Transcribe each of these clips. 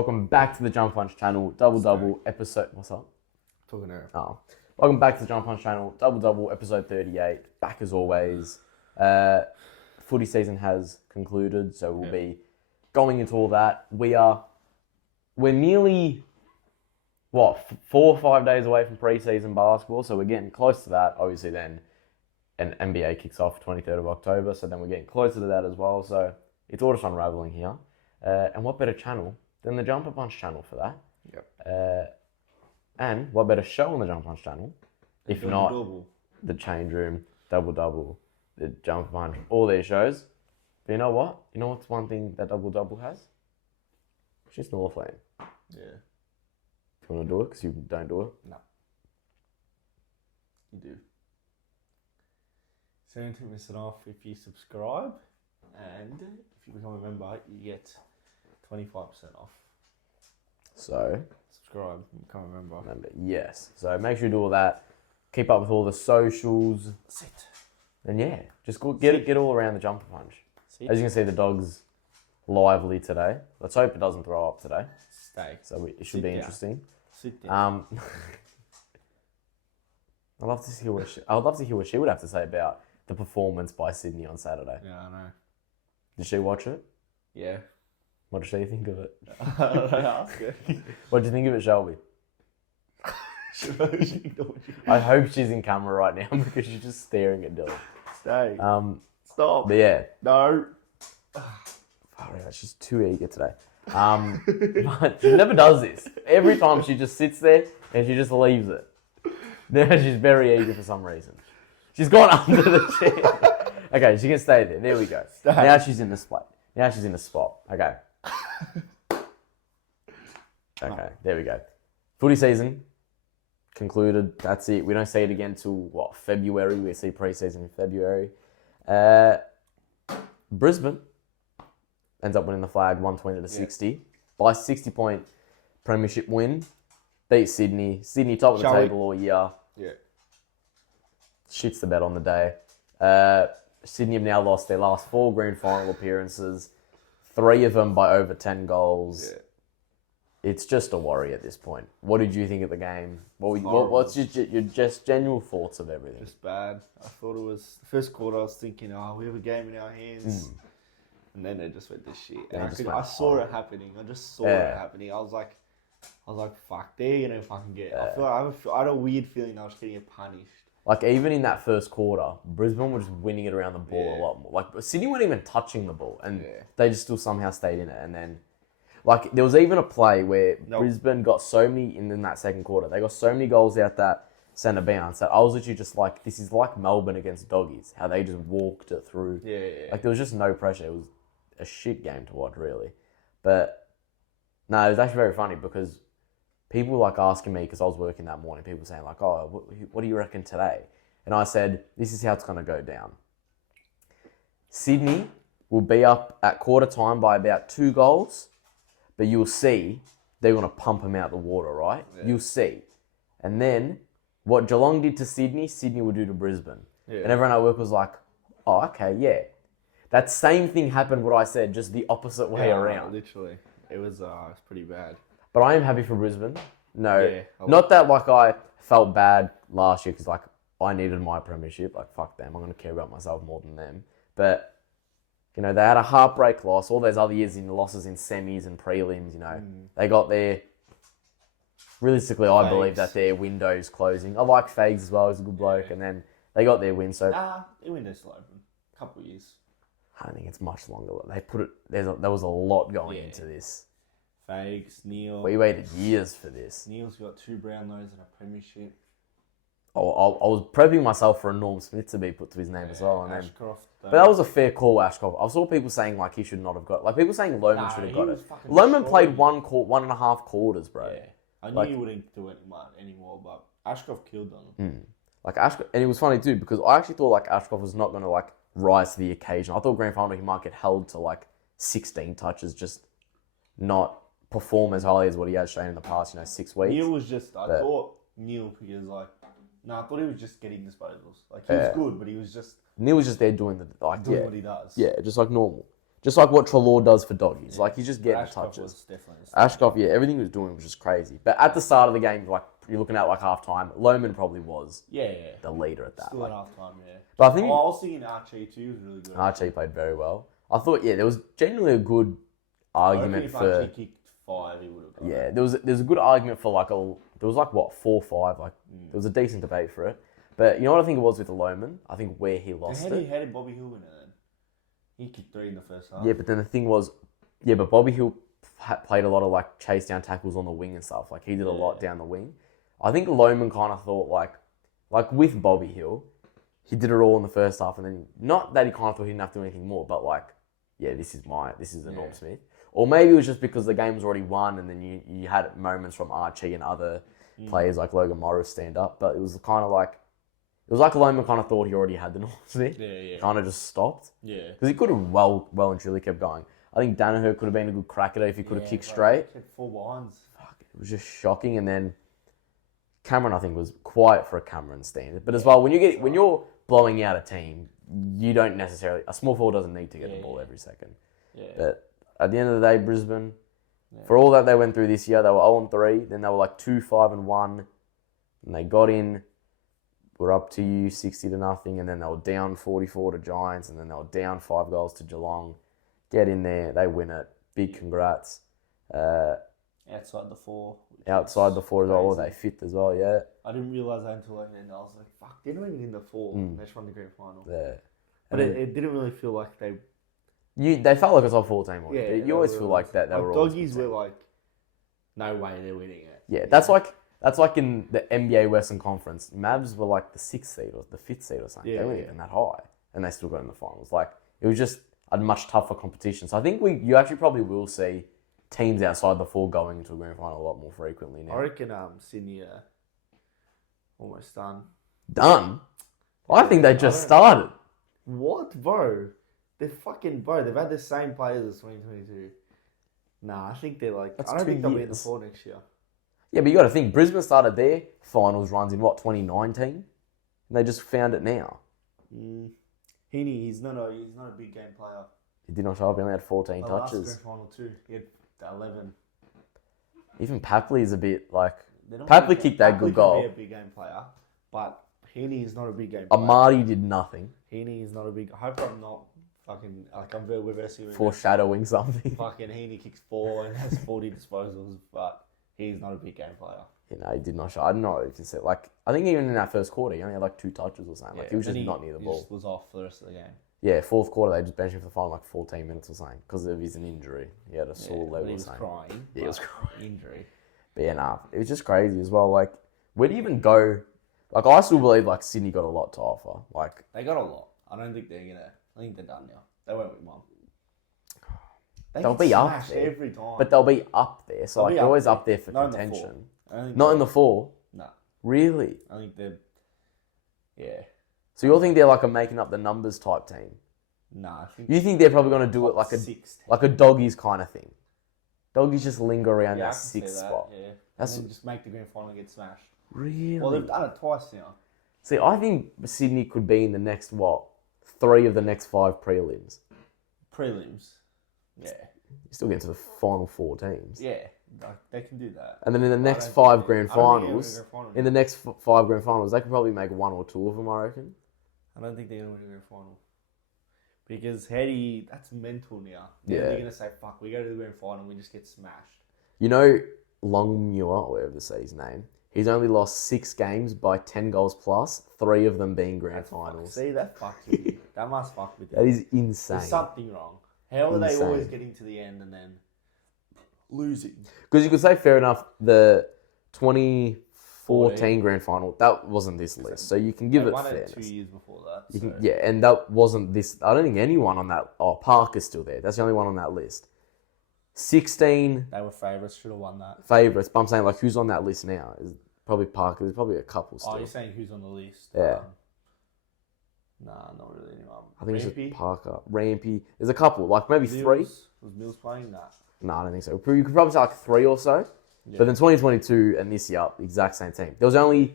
welcome back to the Jump Punch channel, double episode, what's up? Talking now. Oh, welcome back to the Jump Punch channel, double episode 38, back as always. Footy season has concluded, so we'll be going into all that. We're nearly, 4 or 5 days away from pre-season basketball, so we're getting close to that. Obviously then, and NBA kicks off 23rd of October, so then we're getting closer to that as well, so it's all just unraveling here. And what better channel than the Jumper Punch channel for that? Yep. And what better show on the Jumper Punch channel, if not Double. the Change Room, Double, the Jumper Punch, all these shows. But you know what? You know what's one thing that Double has? It's just Northland. Yeah. Do you want to do it? Because you don't do it. No. You do. 17% off if you subscribe, and if you become a member, you get 25% off. So, Subscribe, become a member. remember, yes. So make sure you do all that. Keep up with all the socials. Sit. And yeah, just go, get all around the Jumper Punch. Sit. As you can see, the dog's lively today. Let's hope it doesn't throw up today. Stay. So it should be interesting. Sit down. I'd love to hear what she would have to say about the performance by Sydney on Saturday. Yeah, I know. Did she watch it? Yeah. What did she think of it? I ask her. What did you think of it, Shelby? Stay. I hope she's in camera right now because she's just staring at Dylan. Stop. But yeah, No. she's too eager today. But she never does this. Every time she just sits there and she just leaves it. Now she's very eager for some reason. She's gone under the chair. Okay, she can stay there. There we go. Stay. Now she's in the spot. Now she's in the spot. Okay. Okay, there we go. Footy season concluded. That's it. We don't see it again till February. We see pre-season in February. Brisbane ends up winning the flag 120 to 60 by 60-point premiership win. Beat Sydney. Sydney top of the table all year. Yeah. Shits the bed on the day. Sydney have now lost their last 4 grand final appearances, 3 of them by over 10 goals. Yeah. It's just a worry at this point. What did you think of the game? What's your just general thoughts of everything? Just bad. I thought it was the first quarter. I was thinking, we have a game in our hands, and then it just went to shit. And I saw it happening. I just saw it happening. I was like, fuck, they're gonna fucking get. I feel like I had a weird feeling I was getting punished. Like even in that first quarter, Brisbane were just winning it around the ball a lot more. Like Sydney weren't even touching the ball, and they just still somehow stayed in it. And then, there was even a play where Brisbane got so many in that second quarter. They got so many goals out that centre bounce that I was literally just like, this is like Melbourne against Doggies, how they just walked it through. Yeah. Like there was just no pressure. It was a shit game to watch, really. But no, it was actually very funny because people were asking me, because I was working that morning, people were saying what do you reckon today? And I said, this is how it's going to go down. Sydney will be up at quarter time by about 2 goals, but you'll see they're going to pump them out the water, right? Yeah. You'll see. And then what Geelong did to Sydney, Sydney will do to Brisbane. Yeah. And everyone at work was like, oh, okay, yeah. That same thing happened what I said, just the opposite way around. Literally. It was pretty bad. But I am happy for Brisbane. No, not that I felt bad last year because I needed my premiership. Fuck them. I'm going to care about myself more than them. But, they had a heartbreak loss. All those other years in losses in semis and prelims, they got their... Realistically, I believe that their window's closing. I like Fags as well. He's a good bloke. And then they got their win. So their window's still open. A couple of years. I don't think it's much longer. They put it... There was a lot going into this. Fags, Neil. We waited years for this. Neil's got 2 Brownlows and a premiership. I was prepping myself for a Norm Smith to be put to his name as well. And Ashcroft. But that was a fair call, Ashcroft. I saw people saying he should not have got... people saying Loman should have got it. Loman played 1.5 quarters, bro. Yeah. I knew he wouldn't do it anymore, but Ashcroft killed them. Ashcroft... And it was funny too, because I actually thought Ashcroft was not going to rise to the occasion. I thought grand final he might get held to 16 touches, just not perform as highly as what he has shown in the past, 6 weeks. Neil was just... I thought Neil, because I thought he was just getting disposals. He was good, but he was just... Neil was just there doing doing what he does. Yeah, just like normal. Just like what Treloar does for doggies. Like, he's just getting Ashcroft touches. was definitely Ashcroft, yeah, everything he was doing was just crazy. But at the start of the game, like, you're looking at like half-time, Lohman probably was the leader at that. Still like, at half-time, yeah. But I think I was thinking Archie too was really good. Archie played very well. I thought, there was genuinely a good argument if for... Archie kicked 5, he would have got it. Yeah, there's a good argument for like there was like what 4-5, like there was a decent debate for it. But you know what I think it was with the Lohman? I think where he lost it. How did Bobby Hill win it then? He kicked 3 in the first half. Yeah, but then the thing was, but Bobby Hill played a lot of like chase down tackles on the wing and stuff. Like he did a lot down the wing. I think Lohman kind of thought like with Bobby Hill, he did it all in the first half, and then not that he kind of thought he didn't have to do anything more, but like, this is the Norm Smith. Or maybe it was just because the game was already won, and then you had moments from Archie and other players like Logan Morris stand up. But it was kind of like, Lohman kind of thought he already had the Norm Smith. Yeah. Kind of just stopped. Yeah. Because he could have well and truly kept going. I think Danaher could have been a good crack at it if he could have kicked straight. He had 4 behinds. It was just shocking. And then Cameron, I think, was quiet for a Cameron standard. But as well, when you're blowing out a team, you don't necessarily... A small forward doesn't need to get the ball every second. Yeah. But at the end of the day, Brisbane, for all that they went through this year, they were 0-3. Then they were like 2-5-1. And they got in... We're up to you 60-0, and then they were down 44 to Giants, and then they were down 5 goals to Geelong. Get in there, they win it. Big congrats. Outside the 4. Outside the 4 as well, they fit as well, yeah. I didn't realise that until like then. I was like, fuck, they're not even in the 4. They just won the grand final. Yeah. But it didn't really feel like they... They felt like a top 4 team. Yeah, you always feel like that. They were always doggies were like, no way they're winning it. Yeah, that's like in the NBA Western Conference. Mavs were like the 6th seed or the 5th seed or something. They weren't even that high, and they still got in the finals. Like, it was just a much tougher competition. So I think you actually probably will see teams outside the 4 going into a grand final a lot more frequently now. I reckon Sydney are almost done. Done? I think they just started. What, bro? They're fucking, bro. They've had the same players as 2022. Nah, I think they're like... I don't think they'll be in the 4 next year. Yeah, but you got to think, Brisbane started their finals runs in 2019? And they just found it now. Heaney, he's not a big game player. He did not show up, he only had 14 touches. Last grand final too, he had 11. Even Papley is a bit like... Papley kicked that good goal. Papley can be a big game player, but Heaney is not a big game player. Amadi did nothing. Heaney is not a big... I hope I'm not fucking... Like, I'm very reversing... Foreshadowing something. Fucking Heaney kicks 4 and has 40 disposals, but... He's not a big game player. He did not show. I don't know what you can say. Like, I think even in that first quarter, he only had like 2 touches or something. Like, he was just not near the ball. He just was off for the rest of the game. Yeah, 4th quarter, they just benched him for the final like 14 minutes or something because of his injury. He had a sore leg he or was something. crying. Yeah, he was crying. Injury. But yeah, it was just crazy as well. Like, where do you even go? Like, I still believe like Sydney got a lot to offer. Like, they got a lot. I don't think they're gonna... I think they're done now. They won't win 1. They'll be up there every time. But they'll be up there. So like, they're always up there for contention. Not in the 4? No. Really? I think they're... Yeah. So you all think they're like a making up the numbers type team? Nah, I think... You think they're probably going to do it like a doggies kind of thing? Doggies just linger around that 6th spot. Yeah. And then just make the grand final and get smashed. Really? Well, they've done it twice now. See, I think Sydney could be in the next, 3 of the next 5 prelims. Prelims? Yeah. You still get to the final 4 teams. Yeah, they can do that. And then in the next 5 grand finals, they could probably make 1 or 2 of them, I reckon. I don't think they're going to win a grand final. Because that's mental now. Yeah. They're going to say, fuck, we go to the grand final and we just get smashed. You know, Longmuir, or whatever to say his name, he's only lost 6 games by 10 goals plus, 3 of them being grand finals. See, that fucks with you. That must fuck with you. That is insane. There's something wrong. How are they always getting to the end and then losing? Because you could say, fair enough, the 2014 grand final, that wasn't this list. So you can give it fairness. 2 years before that. And that wasn't this. I don't think anyone on that... Oh, Parker's still there. That's the only one on that list. 16... They were favourites. Should have won that. Favourites. But I'm saying, like, who's on that list now? Is probably Parker. There's probably a couple still. Oh, you're saying who's on the list? Yeah. Nah, not really anyone. I think it's just Parker. Rampy. There's a couple. Like, maybe 3. Was Mills playing that? Nah, I don't think so. You could probably say, like, 3 or so. Yeah. But then 2022 and this year, the exact same team. There was only...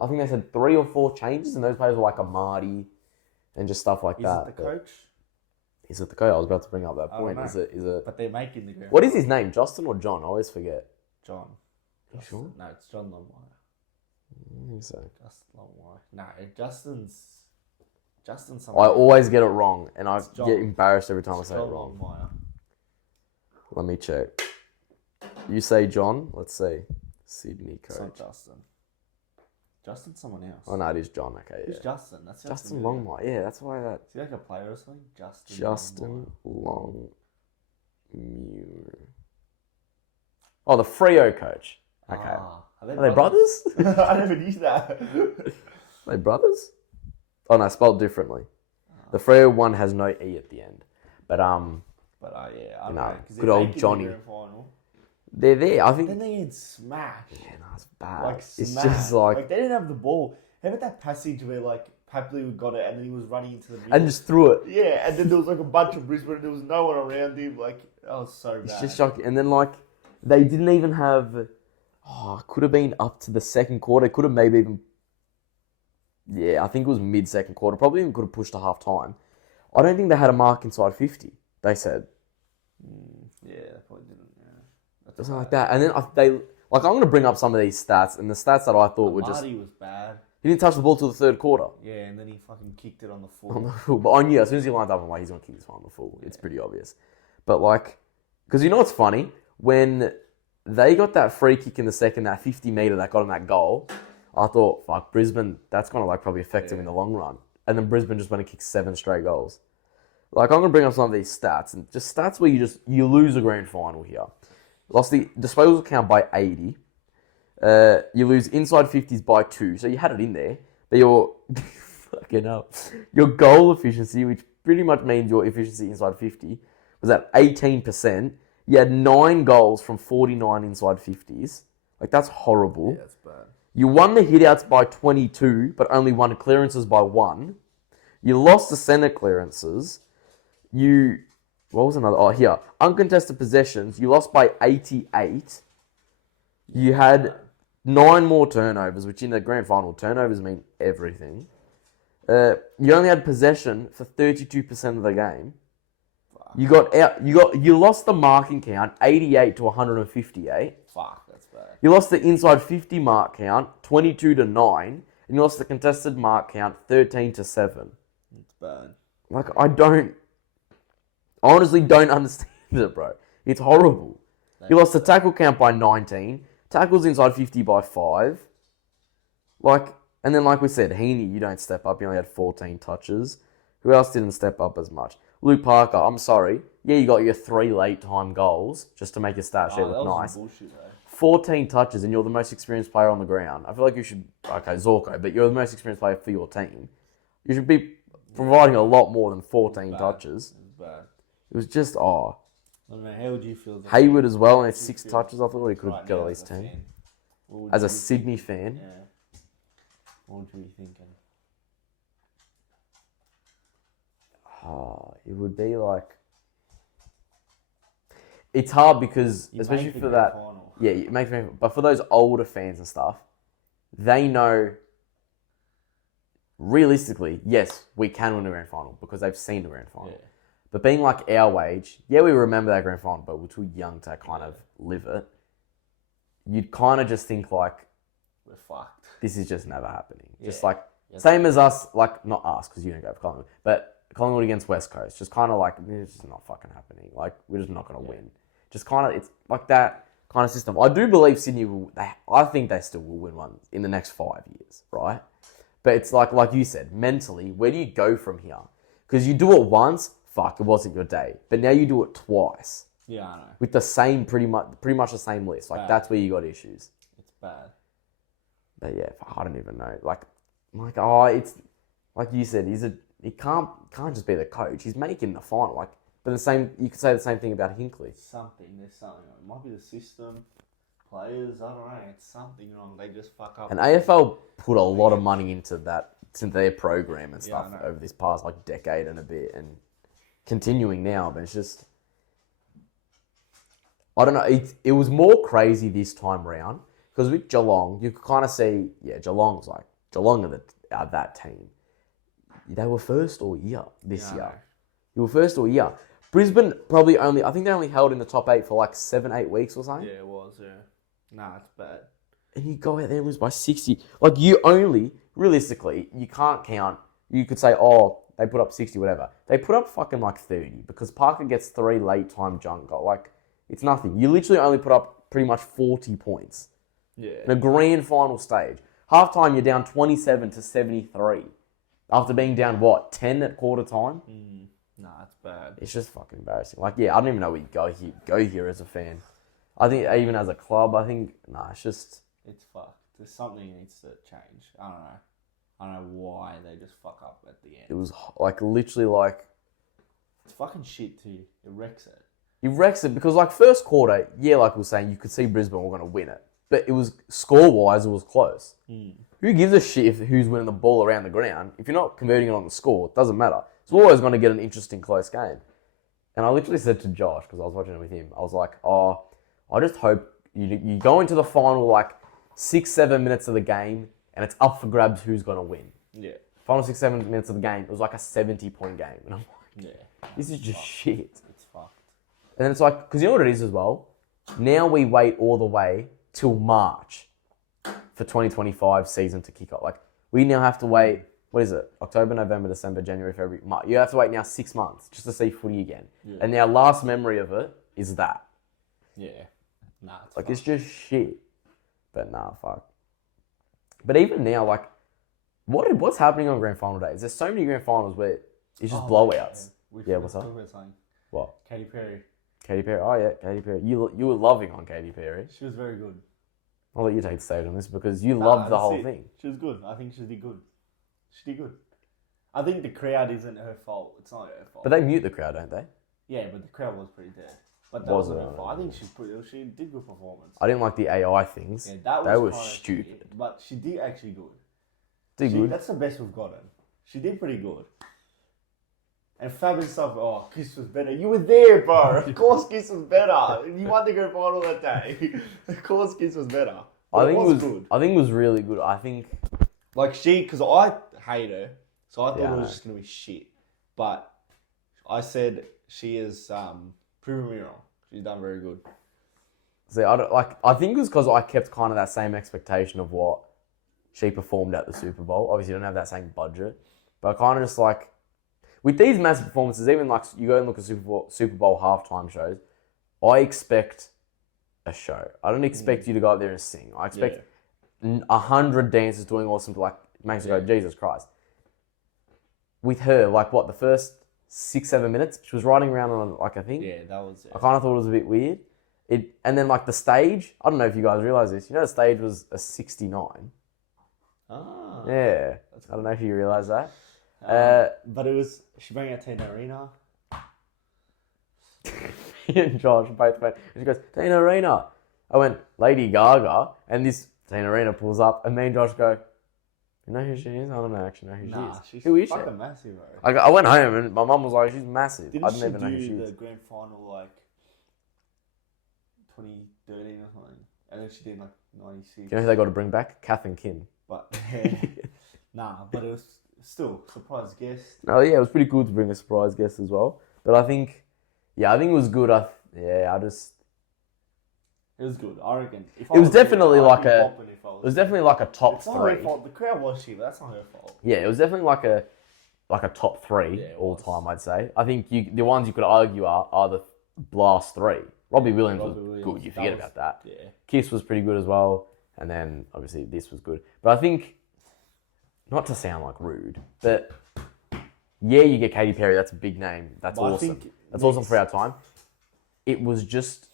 I think they said 3 or 4 changes, and those players were like Amadi and just stuff like that. Is it the coach? Is it the coach? I was about to bring up that I don't point. know. Is it? But they're making the grand What is his name? Justin or John? I always forget. John. You sure? No, it's John Longmire. I think so. Justin Longmire. No, Justin's I something. always get it wrong, and I John. get embarrassed every time I It's say John it wrong. Longmire. Let me check. You say John. Let's see. Sydney It's not coach. Justin. Justin's someone else. Oh no, it is John. Okay, Who's yeah. Justin? That's Justin Longmire. Yeah, that's why that. Is he like a player or something? Justin Longmire. Oh, the Freo coach. Okay. Ah, Are they brothers? I never knew that. Are they brothers? Oh no, spelled differently. The Freo one has no E at the end. But But yeah, I don't No, know. 'Cause good they're old making the Johnny. grand final. they're there. I think. Then they get smashed. Yeah, no, it's bad. Like it's smashed. just like they didn't have the ball. How about that passage where like Papley got it and then he was running into the middle? and just threw it. Yeah, and then there was like a bunch of Brisbane and there was no one around him. Like, that was so bad. It's just shocking. And then like they didn't even have. Oh, could have been up to the second quarter. Could have maybe even. Yeah, I think it was mid second quarter. Probably even could have pushed to half time. I don't think they had a mark inside 50. They said. Yeah, they probably didn't. Yeah, Something like that. And then they like I'm gonna bring up some of these stats, and the stats that I thought were just Marty was bad. he didn't touch the ball till the third quarter. Yeah, and then he fucking kicked it on the On full. the full. But I knew as soon as he lined up, I'm like, he's gonna kick this one on the full. It's pretty obvious. But like, because you know what's funny? When they got that free kick in the second, that 50 meter that got him that goal, I thought, fuck, Brisbane, that's gonna like probably affect him in the long run. And then Brisbane just went and kicked 7 straight goals. Like I'm gonna bring up some of these stats and just stats where you lose a grand final here. Lost the disposal count by 80. You lose inside 50s by 2, so you had it in there. But your fucking hell, your goal efficiency, which pretty much means your efficiency inside 50, was at 18%. You had 9 goals from 49 inside 50s. Like that's horrible. Yeah, that's bad. You won the hitouts by 22, but only won clearances by 1. You lost the centre clearances. What was another? Oh, here. Uncontested possessions. You lost by 88. You had 9 more turnovers, which in the grand final, turnovers mean everything. You only had possession for 32% of the game. You lost the marking count 88 to 158. Fuck, that's bad. You lost the inside 50 mark count 22 to 9, and you lost the contested mark count 13 to 7. It's bad. Like I honestly don't understand it, bro. It's horrible. You lost the tackle count by 19, tackles inside 50 by 5. And then like we said, Heaney, you don't step up. You only had 14 touches. Who else didn't step up as much? Luke Parker, I'm sorry. Yeah, you got your 3 late time goals just to make your stat sheet look nice. Bullshit, though. 14 touches and you're the most experienced player on the ground. I feel like you should, okay, Zorko, but you're the most experienced player for your team. You should be providing a lot more than 14 touches. It was bad. It was just, I don't know, how would you feel? Hayward as well, and 6 touches. I thought he could right get now at least as a 10. fan? What would As you a be Sydney thinking? fan, Yeah. What would you be thinking? it would be like... It's hard because, You especially make the for grand that... final. Yeah, it makes me... But for those older fans and stuff, they know... Realistically, yes, we can win a grand final because they've seen the grand final. Yeah. But being like our age, yeah, we remember that grand final, but we're too young to kind of live it. You'd kind of just think like, We're fucked. this is just never happening. Just Yeah. like, same as us, like, not us, because you don't go for Collingwood, but Collingwood against West Coast, just kind of like, it's just not fucking happening. Like, we're just not going to win. Just kind of, it's like that kind of system. I do believe Sydney will, I think they still will win one in the next 5 years, right? But it's like you said, mentally, where do you go from here? Because you do it once, fuck, it wasn't your day. But now you do it twice Yeah, I know. with the same, pretty much the same list. Like, that's where you got issues. It's bad. But yeah, I don't even know. It's like you said, he can't just be the coach. He's making the final. Like, but you could say the same thing about Hinkley. There's something. It might be the system, players. I don't know. It's something wrong. They just fuck up. And AFL put a lot of money into their program and stuff I know. over this past like decade and a bit, and continuing now. But it's just, I don't know. It was more crazy this time round because with Geelong, you could kind of see, Geelong are that team. They were first all year this year. You were first all year. Brisbane I think they only held in the top 8 for like 7-8 weeks or something. Yeah, it was, yeah. Nah, it's bad. And you go out there and lose by 60. Like, realistically, you can't count. You could say, oh, they put up 60, whatever. They put up fucking like 30 because Parker gets 3 late time junk goal. Like, it's nothing. You literally only put up pretty much 40 points. Yeah. In a grand final stage. Halftime, you're down 27-73. After being down, 10 at quarter time? Nah, it's bad. It's just fucking embarrassing. Like, yeah, I don't even know where you go here as a fan. I think even as a club, it's just... It's fucked. There's something that needs to change. I don't know why they just fuck up at the end. It was like literally like... It's fucking shit too. It wrecks it. It wrecks it because like first quarter, yeah, like we were saying, you could see Brisbane were going to win it. But it was, score-wise, it was close. Who gives a shit who's winning the ball around the ground? If you're not converting it on the score, it doesn't matter. It's always going to get an interesting close game. And I literally said to Josh, because I was watching it with him, I was like, oh, I just hope you go into the final like 6-7 minutes of the game and it's up for grabs who's going to win. Yeah. Final 6-7 minutes of the game, it was like a 70-point game. And I'm like, yeah, this is just shit. It's fucked. And then it's like, because you know what it is as well? Now we wait all the way till March for 2025 season to kick off. Like, we now have to wait, what is it? October, November, December, January, February, March. You have to wait now 6 months just to see footy again. Yeah. And our last memory of it is that. Yeah. Nah, it's like, fucked. it's just shit. But nah, fuck. But even now, like, what's happening on grand final days? There's so many grand finals where it's just blowouts. Yeah, what's up? What? Katy Perry. Katy Perry. Oh, yeah, Katy Perry. You were loving on Katy Perry. She was very good. I'll let you take the stage on this because you loved the whole thing. She was good. I think she did good. She did good. I think the crowd isn't her fault. It's not her fault. But they mute the crowd, don't they? Yeah, but the crowd was pretty dead. But that wasn't her fault. I think she did good performance. I didn't like the AI things. Yeah, they were stupid. Shit, but she did actually good. Good. That's the best we've gotten. She did pretty good. And Fab and stuff, oh, Kiss was better. You were there, bro. Of course Kiss was better. You won the grand final that day. Of course Kiss was better. I think it was really good. I think... Like because I hate her, so I thought it was just going to be shit. But I said she is proven me wrong. She's done very good. See, I think it was because I kept kind of that same expectation of what she performed at the Super Bowl. Obviously, you don't have that same budget. But I kind of just like... With these massive performances, even like you go and look at Super Bowl halftime shows, I expect a show. I don't expect you to go out there and sing. I expect 100 dancers doing awesome to like makes you go, Jesus Christ. With her, like the first 6-7 minutes, she was riding around on like a thing. Yeah, that was it. I kind of thought it was a bit weird. And then like the stage, I don't know if you guys realize this. You know the stage was a 69. Ah. Yeah. I don't know if you realize that. But it was, she bring out Tina Arena. Me and Josh both went, and she goes, Tina Arena. I went, Lady Gaga, and this Tina Arena pulls up, and me and Josh go, you know who she is? I don't actually know who she is. Who is she? Fucking massive, bro. I went home, and my mum was like, she's massive. Didn't I didn't even know who she she do is. the grand final like 2013 or something? And then she did like 96. Do you know who they got to bring back? Kath and Kim. But, but it was still surprise guest. Oh yeah, it was pretty cool to bring a surprise guest as well. But I think it was good. It was good. I reckon. It was definitely like a top three. Her fault. The crowd was shit, but that's not her fault. Yeah, it was definitely like a top three all time. I'd say. I think the ones you could argue are the last three. Robbie Williams was good. You forget about that. Yeah. Kiss was pretty good as well, and then obviously this was good. But I think, not to sound like rude, but yeah, you get Katy Perry. That's a big name. That's awesome. That's awesome for our time. It was just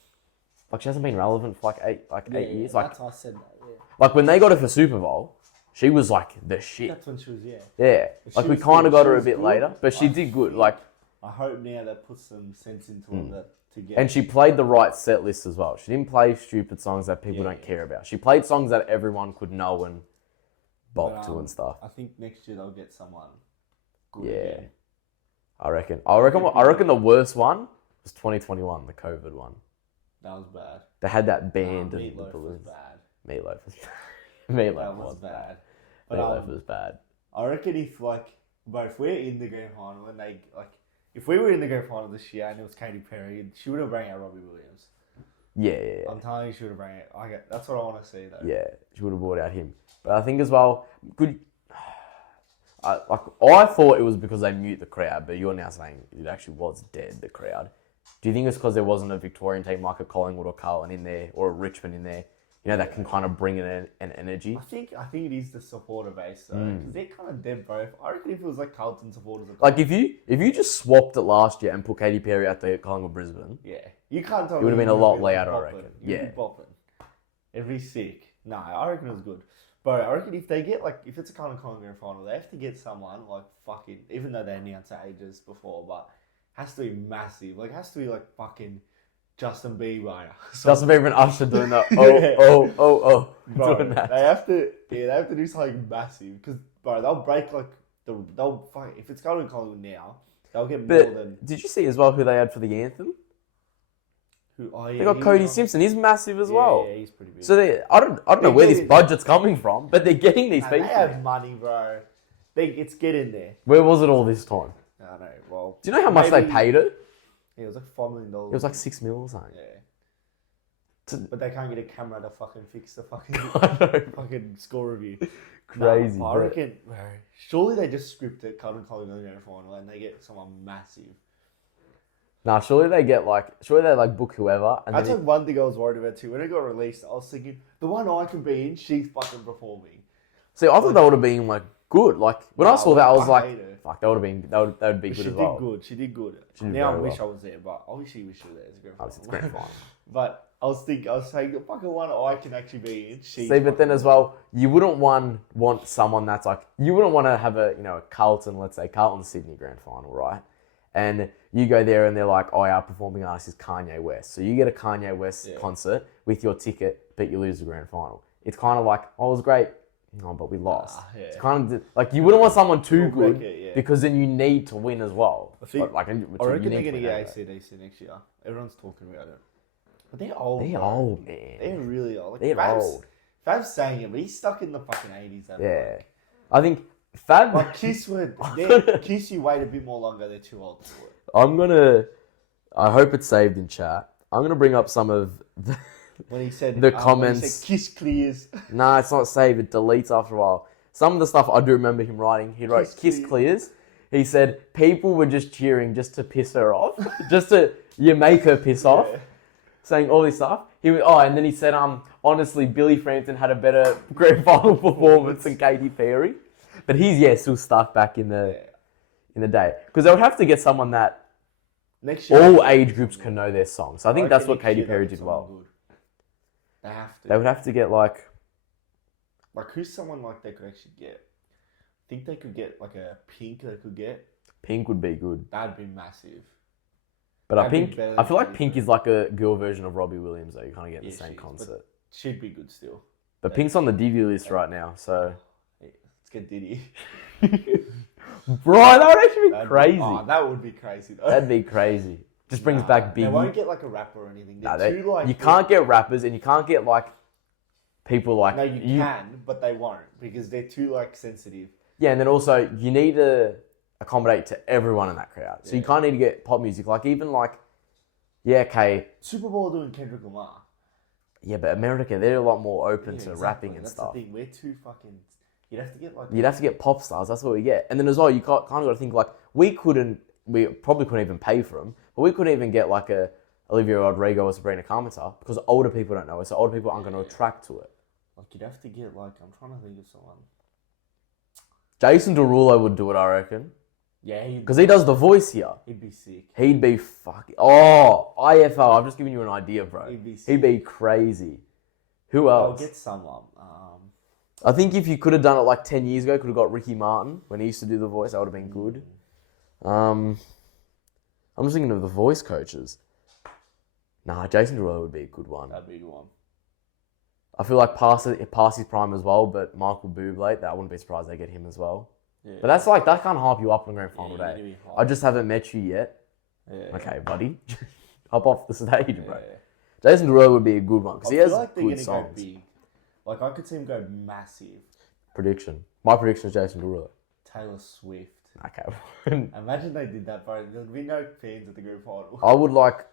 like she hasn't been relevant for like eight years. Like I said that. Yeah. Like when they got her for Super Bowl, she was like the shit. That's when she was Yeah. Like we kind of got her a bit later, but she did good. Like I hope now that puts some sense into it that to get. And she played the right set list as well. She didn't play stupid songs that people don't care about. She played songs that everyone could know and bop to and stuff. I think next year they'll get someone good. Yeah. Again. I reckon the worst one was 2021, the COVID one. That was bad. They had that band and Meatloaf the balloons. was bad. Meatloaf was bad. Meatloaf was bad. Meatloaf was bad. I reckon if we're in the grand final and they if we were in the grand final this year and it was Katy Perry, she would have brought out Robbie Williams. Yeah. I'm telling you, she would have brought out. Okay, that's what I want to see though. Yeah, she would have brought out him. But I think as well, I thought it was because they mute the crowd, but you're now saying it actually was dead, the crowd. Do you think it's because there wasn't a Victorian team like a Collingwood or Carlton in there, or a Richmond in there, that can kind of bring in an energy? I think it is the supporter base though, because they're kind of dead both. I reckon if it was like Carlton supporters, like if you just swapped it last year and put Katy Perry at the Collingwood Brisbane, you can't tell it would have been a lot louder, I reckon. You'd be bopping. It'd be sick. No, I reckon it was good. Bro, I reckon if they get, if it's a Collingwood grand final, they have to get someone, fucking, even though they announced it ages before, but has to be massive. It has to be, fucking Justin Bieber. Justin Bieber and Usher doing that, Bro, doing that. They have to do something massive, because, bro, they'll break, if it's going to Collingwood now, they'll get more than... Did you see as well who they had for the anthem? They got Cody Simpson. He's massive as well. Yeah, he's pretty big. So I don't know where this budget's coming from, but they're getting these people. They have money, bro. It's getting there. Where was it all this time? I don't know. Well, do you know how much they paid it? Yeah, it was $5 million. It was $6 million or something. Yeah. But they can't get a camera to fucking fix the fucking fucking score review. Crazy. I reckon. Surely they just script it, Collingwood in the grand final, and they get someone massive. Nah, surely they book whoever. And that's one thing I was worried about too. When it got released, I was thinking, the one I can be in, she's fucking performing. See, I thought that would have been good. When I saw that, I was like, fuck, that would be good as well. She did good. She did now I very wish well. I was there, but obviously wish you were there. It's It's grand final. But I was saying, the fucking one I can actually be in. See, but then as well, you wouldn't want someone that's you wouldn't want to have a Carlton, let's say Carlton Sydney grand final, right? And you go there and they're like, oh, our performing artist is Kanye West. So you get a Kanye West concert with your ticket, but you lose the grand final. It's kind of like, oh, it was great. No, but we lost. It's kind of you wouldn't want someone too good because then you need to win as well. I reckon they're going to get AC/DC next year. Everyone's talking about it. But they're old. They're old, man. They're really old. They're old. Fab's saying it, but he's stuck in the fucking 80s. Yeah. I think Fab... Kiss you wait a bit more longer, they're too old for it. I hope it's saved in chat. I'm going to bring up some of the... When he said the comments. When he said kiss clears. Nah, it's not saved. It deletes after a while. Some of the stuff I do remember him writing. He wrote kiss clears. He said people were just cheering just to piss her off, you make her piss off, saying all this stuff. And then he said honestly Billy Frampton had a better grand final performance than Katy Perry, but he's still stuck back in the day because they would have to get someone that next year, all age groups can know their songs. So I think that's what Katy Perry did well. Good. They have to. They would have to get who's someone they could actually get? I think they could get a Pink. They could get Pink would be good. That'd be massive. But I feel like Pink is like a girl version of Robbie Williams though. You kind of get the same concert. She'd be good still. But Pink's on the Diddy list right now, so let's get Diddy. Bro, that would actually be crazy. That would be crazy though. That'd be crazy. Just brings back Biggie. They won't get a rapper or anything. You can't get rappers and you can't get people No, you can, but they won't because they're too sensitive. Yeah, and then also you need to accommodate to everyone in that crowd. So you kind of need to get pop music, Super Bowl doing Kendrick Lamar. Yeah, but America, they're a lot more open to rapping and stuff. That's the thing. We're too fucking... You'd have to get You'd have to get pop stars. That's what we get. And then as well, you kind of got to think we probably couldn't even pay for them, but we couldn't even get a Olivia Rodrigo or Sabrina Carpenter because older people don't know it, so older people aren't going to attract to it. You'd have to get I'm trying to think of someone. Jason Derulo would do it, I reckon. Yeah, because he does the voice here. He'd be sick. He'd be fucking... Oh, IFL. I've just given you an idea, bro. He'd be sick. He'd be crazy. Who else? I'll get someone. I think if you could have done it 10 years ago, could have got Ricky Martin when he used to do the voice. That would have been good. I'm just thinking of the voice coaches. Nah, Jason Derulo would be a good one. That'd be a good one. I feel past his prime as well, but Michael Bublé, I wouldn't be surprised they get him as well. Yeah. But that's that can't hype you up on the grand final day. I just haven't met you yet. Yeah. Okay, buddy. Hop off the stage, bro. Yeah. Jason Derulo would be a good one because he has good songs. Go big. I could see him go massive. Prediction. My prediction is Jason Derulo. Taylor Swift. Okay. Imagine they did that, bro. There'd be no fans at the grand final. I would like,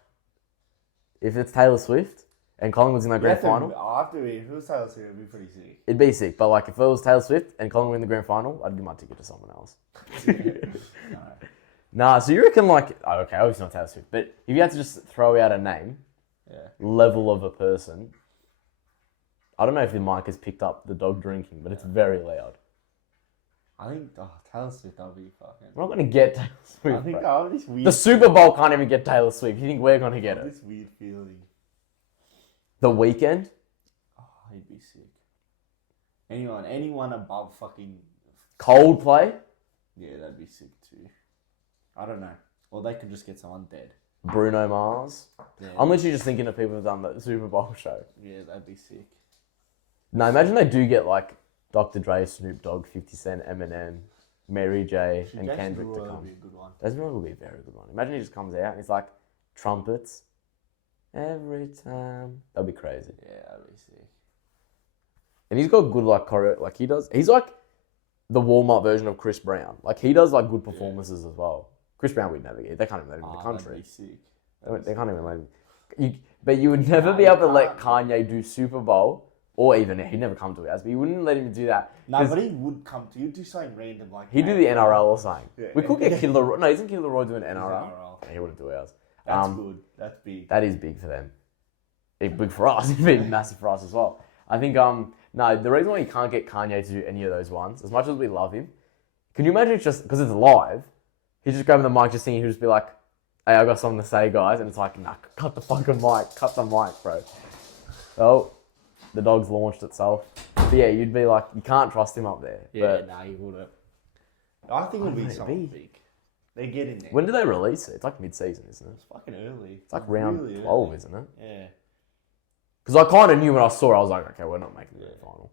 if it's Taylor Swift and Collingwood's in the grand final, After if it was Taylor Swift, it'd be pretty sick. it'd be sick. But like, if it was Taylor Swift and Collingwood in the grand final, I'd give my ticket to someone else. No. Nah, so you reckon like, oh, okay, obviously not Taylor Swift, but if you had to just throw out a name, level of a person, I don't know if the mic has picked up the dog drinking, but it's very loud. I think Taylor Swift, that'll be fucking... We're not going to get Taylor Swift, I think bro. I have this weird... The Super Bowl can't even get Taylor Swift. You think we're going to get it? This weird feeling. The Weeknd? Oh, he'd be sick. Anyone above fucking... Coldplay? Yeah, that'd be sick too. I don't know. Or they could just get someone dead. Bruno Mars? Yeah, I'm literally just thinking of people who've done the Super Bowl show. Yeah, that'd be sick. No, imagine they do get like Dr. Dre, Snoop Dogg, 50 Cent, Eminem, Mary J, and Jason Kendrick to Derulo come. would be a good one. Jason Derulo would be a very good one. Imagine he just comes out and he's like, trumpets, every time. That'd be crazy. Yeah, that'd be sick. And he's got good like choreo, like he does. He's like the Walmart version of Chris Brown. Like he does like good performances as well. Chris Brown we'd never get. They can't even let him in the country. That'd be sick. They can't even let him. But you would never be able to let Kanye do Super Bowl, or even he'd never come to us. But you wouldn't let him do that. No, but he would come to you. Do something random like. He'd do the NRL or something. Yeah. We could get Kid Leroy. No, isn't Kid Leroy doing NRL? Yeah, he wouldn't do ours. That's good. That's big. That is big for them. It's big for us. It'd be massive for us as well. I think no, the reason why you can't get Kanye to do any of those ones, as much as we love him, can you imagine it's just because it's live? He'd just grab the mic, just singing. He'd just be like, "Hey, I got something to say, guys," and it's like, "Nah, cut the fucking mic, cut the mic, bro." Oh, the dog's launched itself. But yeah, you'd be like, you can't trust him up there. Yeah, but nah, you wouldn't. I think it'll be something big. They're getting there. When do they release it? It's like mid-season, isn't it? It's fucking early. It's like round really 12, early. isn't it? Yeah. Because I kind of knew when I saw it, I was like, okay, we're not making the final.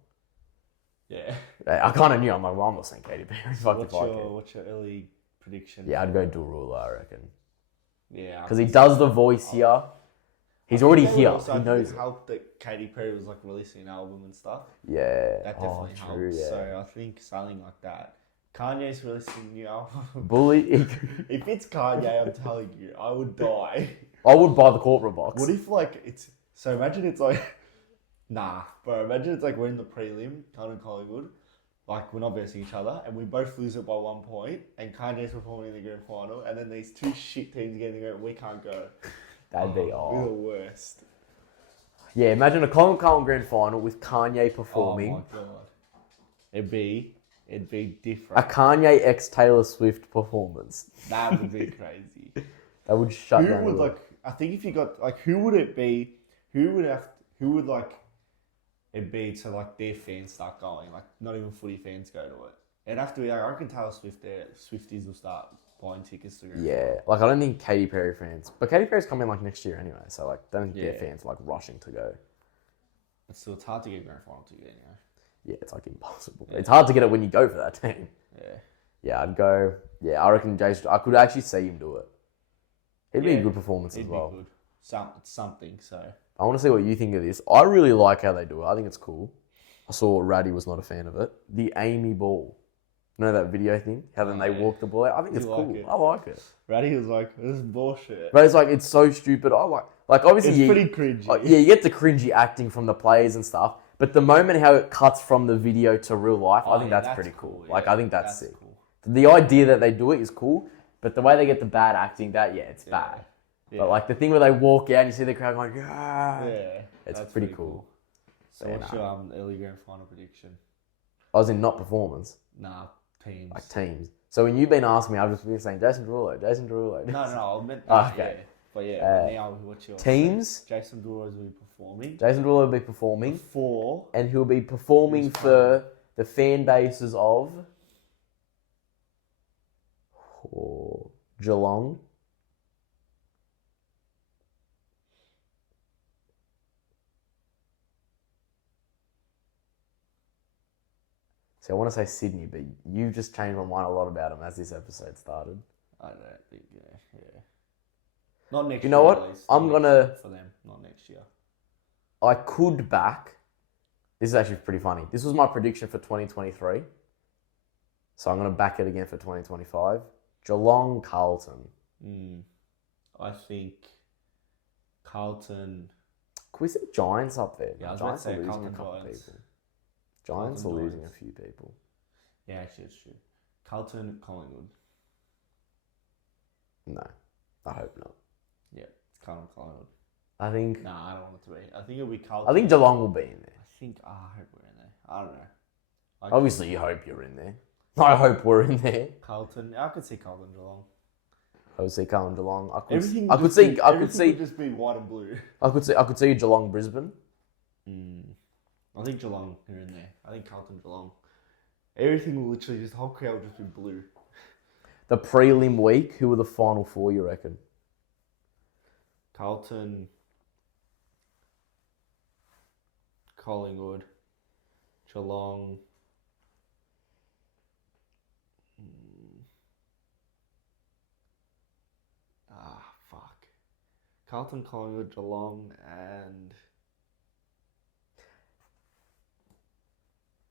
Yeah. I kind of knew. I'm like, well, I'm not saying Katy Perry. What's your early prediction? Yeah, I'd go Derulo, I reckon. Yeah. Because he does the voice here. He's already here. He knows it. Helped that Katy Perry was like releasing an album and stuff. Yeah. That definitely helped. True, yeah. So I think something like that. Kanye's releasing a new album. Bully. If it's Kanye, I'm telling you, I would die. I would buy the corporate box. What if like it's so? Imagine it's like, nah, bro. Imagine it's like we're in the prelim, kind of Collingwood. Like we're not versing each other, and we both lose it by 1 point, and Kanye's performing in the grand final, and then these two shit teams get in the grand, we can't go. That'd be We're the worst. Yeah, imagine a Collingwood grand final with Kanye performing. Oh my god, it'd be different. A Kanye x Taylor Swift performance. That would be crazy. That would shut down. Who would like? I think if you got like, who would it be? Who would like it be to like their fans start going? Like not even footy fans go to it. It'd have to be like, I reckon Taylor Swift. Swifties will start buying tickets to go. Yeah, like I don't think Katy Perry fans, but Katy Perry's coming like next year anyway, so like don't think their fans are like rushing to go. It's hard to get grand final ticket anyway. Yeah, it's like impossible. Yeah. It's hard to get it when you go for that team. Yeah. Yeah, I'd go. Yeah, I reckon Jason. I could actually see him do it. It'd be a good performance as well. It'd be good. Something. So I want to see what you think of this. I really like how they do it. I think it's cool. I saw Raddy was not a fan of it. The Amy ball. You know that video thing? How then they walk the ball out? I think it's cool. I like it. Raddy was like, this is bullshit. But it's like, it's so stupid. I like obviously it's pretty cringy. Yeah, you get the cringy acting from the players and stuff. But the moment how it cuts from the video to real life, I think that's pretty cool. Yeah, like, I think that's sick. Cool. The idea that they do it is cool. But the way they get the bad acting, it's bad. Yeah. But like the thing where they walk out and you see the crowd going, yeah, it's pretty cool. So what's your early grand final prediction? I was in not performance. Nah, teams. Like teams. So when you've been asking me, I've just been saying Jason Derulo. No, I meant that. Okay. Yeah. But yeah, now what's your teams? Jason Derulo will be performing. Jason Derulo will be performing. And he'll be performing for the fan bases of Geelong. See, I want to say Sydney, but you've just changed my mind a lot about him as this episode started. I don't think, yeah. Not next year. You know what? I'm going to... For them, not next year. I could back... This is actually pretty funny. This was my prediction for 2023. So I'm going to back it again for 2025. Geelong, Carlton. I think Carlton. Can we see Giants up there? Yeah, I was Giants about to say are losing Carlton a couple Giants. people. Giants Carlton are losing Giants. a few people. Yeah, actually, it's true. Carlton, Collingwood. No, I hope not. Yeah, it's Carlton, Collingwood. I think. Nah, I don't want it to be. I think it'll be Carlton. I think Geelong will be in there. I hope we're in there. I don't know. Obviously, you hope you're in there. I hope we're in there. Carlton. I could see Carlton, Geelong. I would see Carlton, Geelong. Everything I would just be white and blue. I could see Geelong, Brisbane. I think Geelong are in there. I think Carlton, Geelong. Everything will literally the whole crowd will just be blue. The prelim week, who are the final four, you reckon? Carlton, Collingwood, Geelong. Fuck. Carlton, Collingwood, Geelong, and...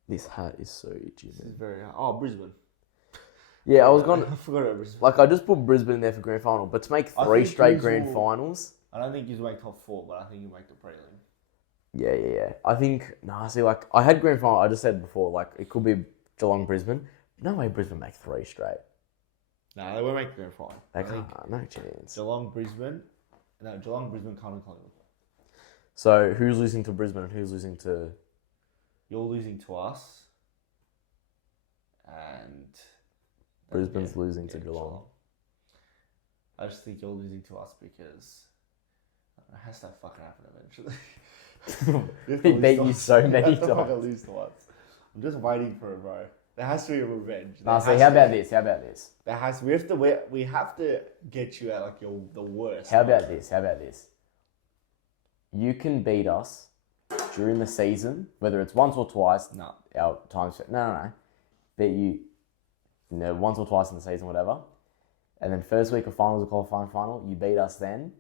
This hat is so itchy, This man. is very... Oh, Brisbane. Yeah, I was going I forgot about Brisbane. Like, I just put Brisbane in there for grand final, but to make three think straight these grand will- finals... I don't think he's make top 4, but I think he'll make the prelim. Yeah. I think... see, like, I had grand final, I just said before, like, it could be Geelong, Brisbane. No way Brisbane make three straight. No, they won't make the grand final. They I think can't, no chance. Geelong, Brisbane, Carlton, Collingwood. So, who's losing to Brisbane and who's losing to... You're losing to us, and Brisbane's losing to Geelong. I just think you're losing to us because it has to fucking happen eventually. He beat you so many have to fucking times. lose to us. I'm just waiting for it, bro. There has to be a revenge. Nah, see, how about this? There has. We have to get you at like the worst. How about this? You can beat us during the season, whether it's once or twice. No. Our times. No. Beat you, once or twice in the season, whatever. And then first week of finals or qualifying final, you beat us then.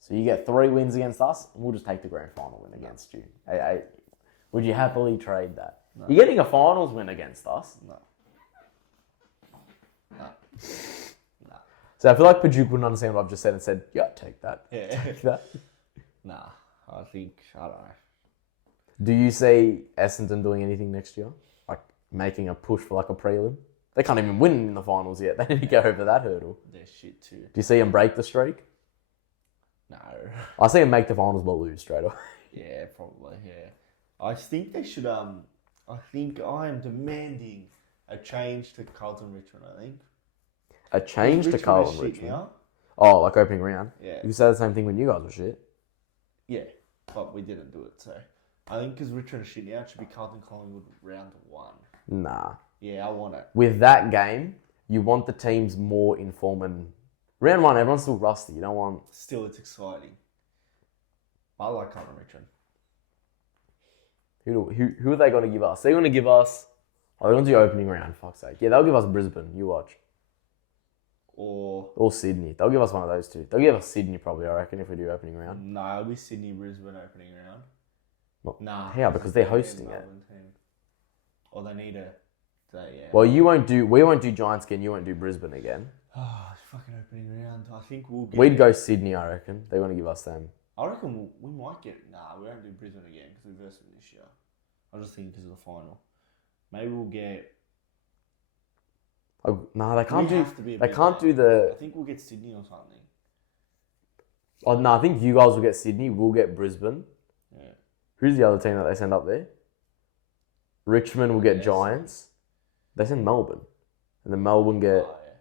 So you get 3 wins against us, and we'll just take the grand final win against you. Would you happily trade that? No. You're getting a finals win against us. No. So I feel like Pajuk wouldn't understand what I've just said and said, yeah, take that. Yeah. Take that. Nah, I don't know. Do you see Essendon doing anything next year? Like making a push for like a prelim? They can't even win in the finals yet. They need to go over that hurdle. They're shit too. Do you see them break the streak? No. I see them make the finals but lose straight away. Yeah, probably, yeah. I think they should, I think I am demanding a change to Carlton Richmond, I think. A change to Richmond Carlton is shit Richmond? now. Oh, like opening round? Yeah. You said the same thing when you guys were shit. Yeah, but we didn't do it, so. I think because Richmond is shit now, it should be Carlton Collingwood round 1. Nah. Yeah, I want it. With that game, you want the teams more in form and... Round 1, everyone's still rusty. You don't want... Still, it's exciting. I like Carlton Richmond. Who are they going to give us? They're going to give us... Oh, they're going to do opening round, fuck's sake. Yeah, they'll give us Brisbane. You watch. Or Sydney. They'll give us one of those two. They'll give us Sydney probably, I reckon, if we do opening round. No, it'll be Sydney, Brisbane opening round. Well, Nah. How? Because they're hosting it. Or they need a... yeah. Well, we won't do Giants again. You won't do Brisbane again. Oh, fucking opening round. I think we'll get... We'd go Sydney, I reckon. They want to give us them. I reckon we might get... Nah, we won't do Brisbane again because we versed them this year. I just think because of the final. Maybe we'll get... No, they can't do... have to be a They bit can't there. do the... I think we'll get Sydney or something. Oh, no, I think you guys will get Sydney. We'll get Brisbane. Yeah. Who's the other team that they send up there? Richmond will get Yes. Giants. They send Melbourne. And then Melbourne get Oh, yeah.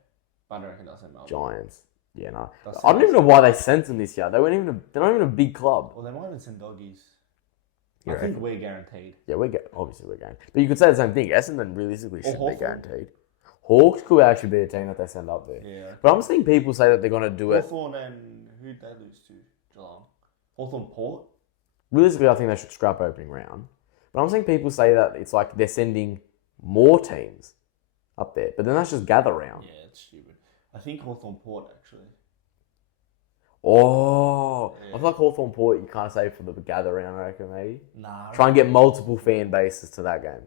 But I don't reckon they'll send Melbourne. Giants. Yeah, no. That's I don't even know why they sent them this year. They're not even a big club. Well, they might even send Doggies. You I think reckon? we're guaranteed. Yeah, obviously we're going. But you could say the same thing. Essendon realistically should be Hawthorn. guaranteed. Hawks could actually be a team that they send up there. Yeah. But I'm seeing people say that they're going to do it. Hawthorn and... Who'd they lose to? Geelong. Hawthorn Port? Realistically, I think they should scrap opening round. But I'm seeing people say that it's like they're sending more teams up there. But then that's just gather round. Yeah, it's stupid. I think Hawthorn Port, actually. Oh, Yeah. I feel like Hawthorn Port, you can't say for the gather round, I reckon, maybe. Nah. Try and get multiple fan bases to that game.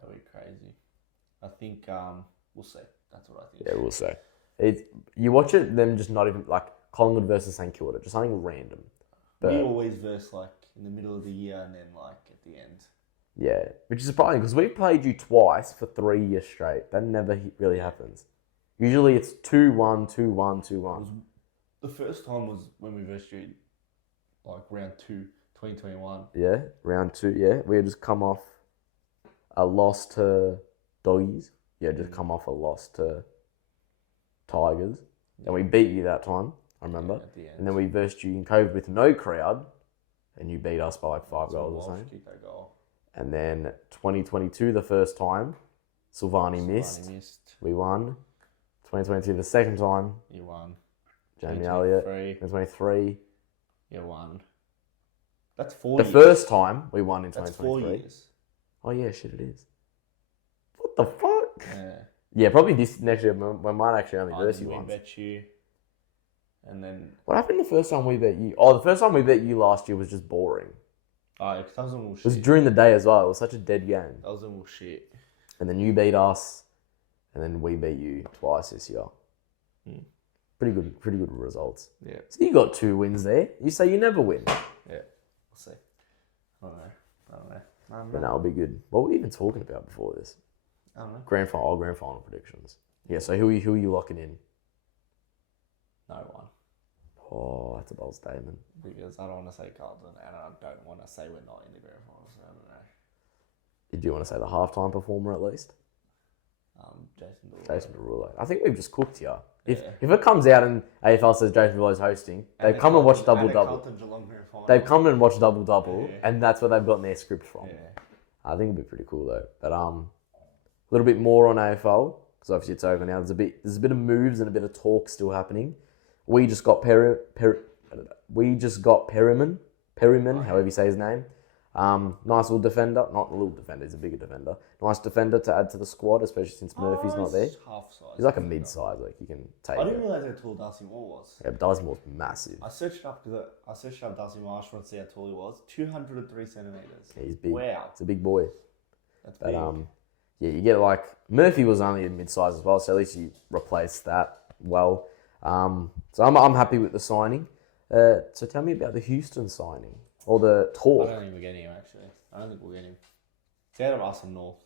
That'd be crazy. I think we'll see. That's what I think. Yeah, we'll see. You watch it, them just not even like Collingwood versus St Kilda, just something random. But we always verse like in the middle of the year and then like at the end. yeah, which is surprising because we played you twice for 3 years straight. That never really happens. Usually it's 2-1, 2-1, 2-1. The first time was when we versed you, like round 2, 2021. Yeah, round 2. Yeah, we had just come off a loss to Doggies. Yeah, just come off a loss to Tigers, and we beat you that time. I remember. At the end. And then we versed you in COVID with no crowd, and you beat us by like 5 goals or something. Kicked that goal. And then 2022, the first time, Silvani missed. We won. 2022, the second time, You won. Jamie Elliott. 2023. 2023. You won. That's 4 The years. first time we won in That's 2023. 4 years. Oh yeah, shit, it is. What the fuck? Yeah. Yeah, probably this next year. We might actually only verse you We once. bet you. And then. What happened the first time we bet you? Oh, the first time we bet you last year was just boring. Oh, that was a little It was shit. during the day as well. It was such a dead game. That was a little shit. And then you beat us, and then we beat you twice this year. Pretty good results. Yeah. So you got 2 wins there. You say you never win. Yeah. We'll see. I don't know. But that'll be good. What were we even talking about before this? I don't know. Grand final predictions. Yeah. So who are you locking in? No one. Oh, that's a bold statement. Because I don't want to say Carlton and I don't want to say we're not in the grand final. So I don't know. Do you want to say the halftime performer at least? Jason Derulo. I think we've just cooked here. If Yeah. if it comes out and AFL says Jason Derulo's hosting, they've come and watched double double. They've come and watched double double, and that's where they've gotten their script from. Yeah. I think it'd be pretty cool though. But a little bit more on AFL because obviously it's over now. There's a bit of moves and a bit of talk still happening. We just got Perryman, however you say his name. Nice little defender. Not a little defender, he's a bigger defender. Nice defender to add to the squad, especially since Murphy's not there. Half size. He's like a mid-size, like you can take I didn't it. realise how tall Darcy Moore was. Yeah, Dazmore's massive. I searched up Darcy Moore. I just want to see how tall he was. 203 centimeters. Yeah, he's big. Wow. It's a big boy. That's But big. yeah, you get like Murphy was only a mid-size as well, so at least you replaced that well. So I'm happy with the signing. So tell me about the Houston signing or the I talk. don't think we're getting him actually. I don't think we'll get him. It's out of us and North.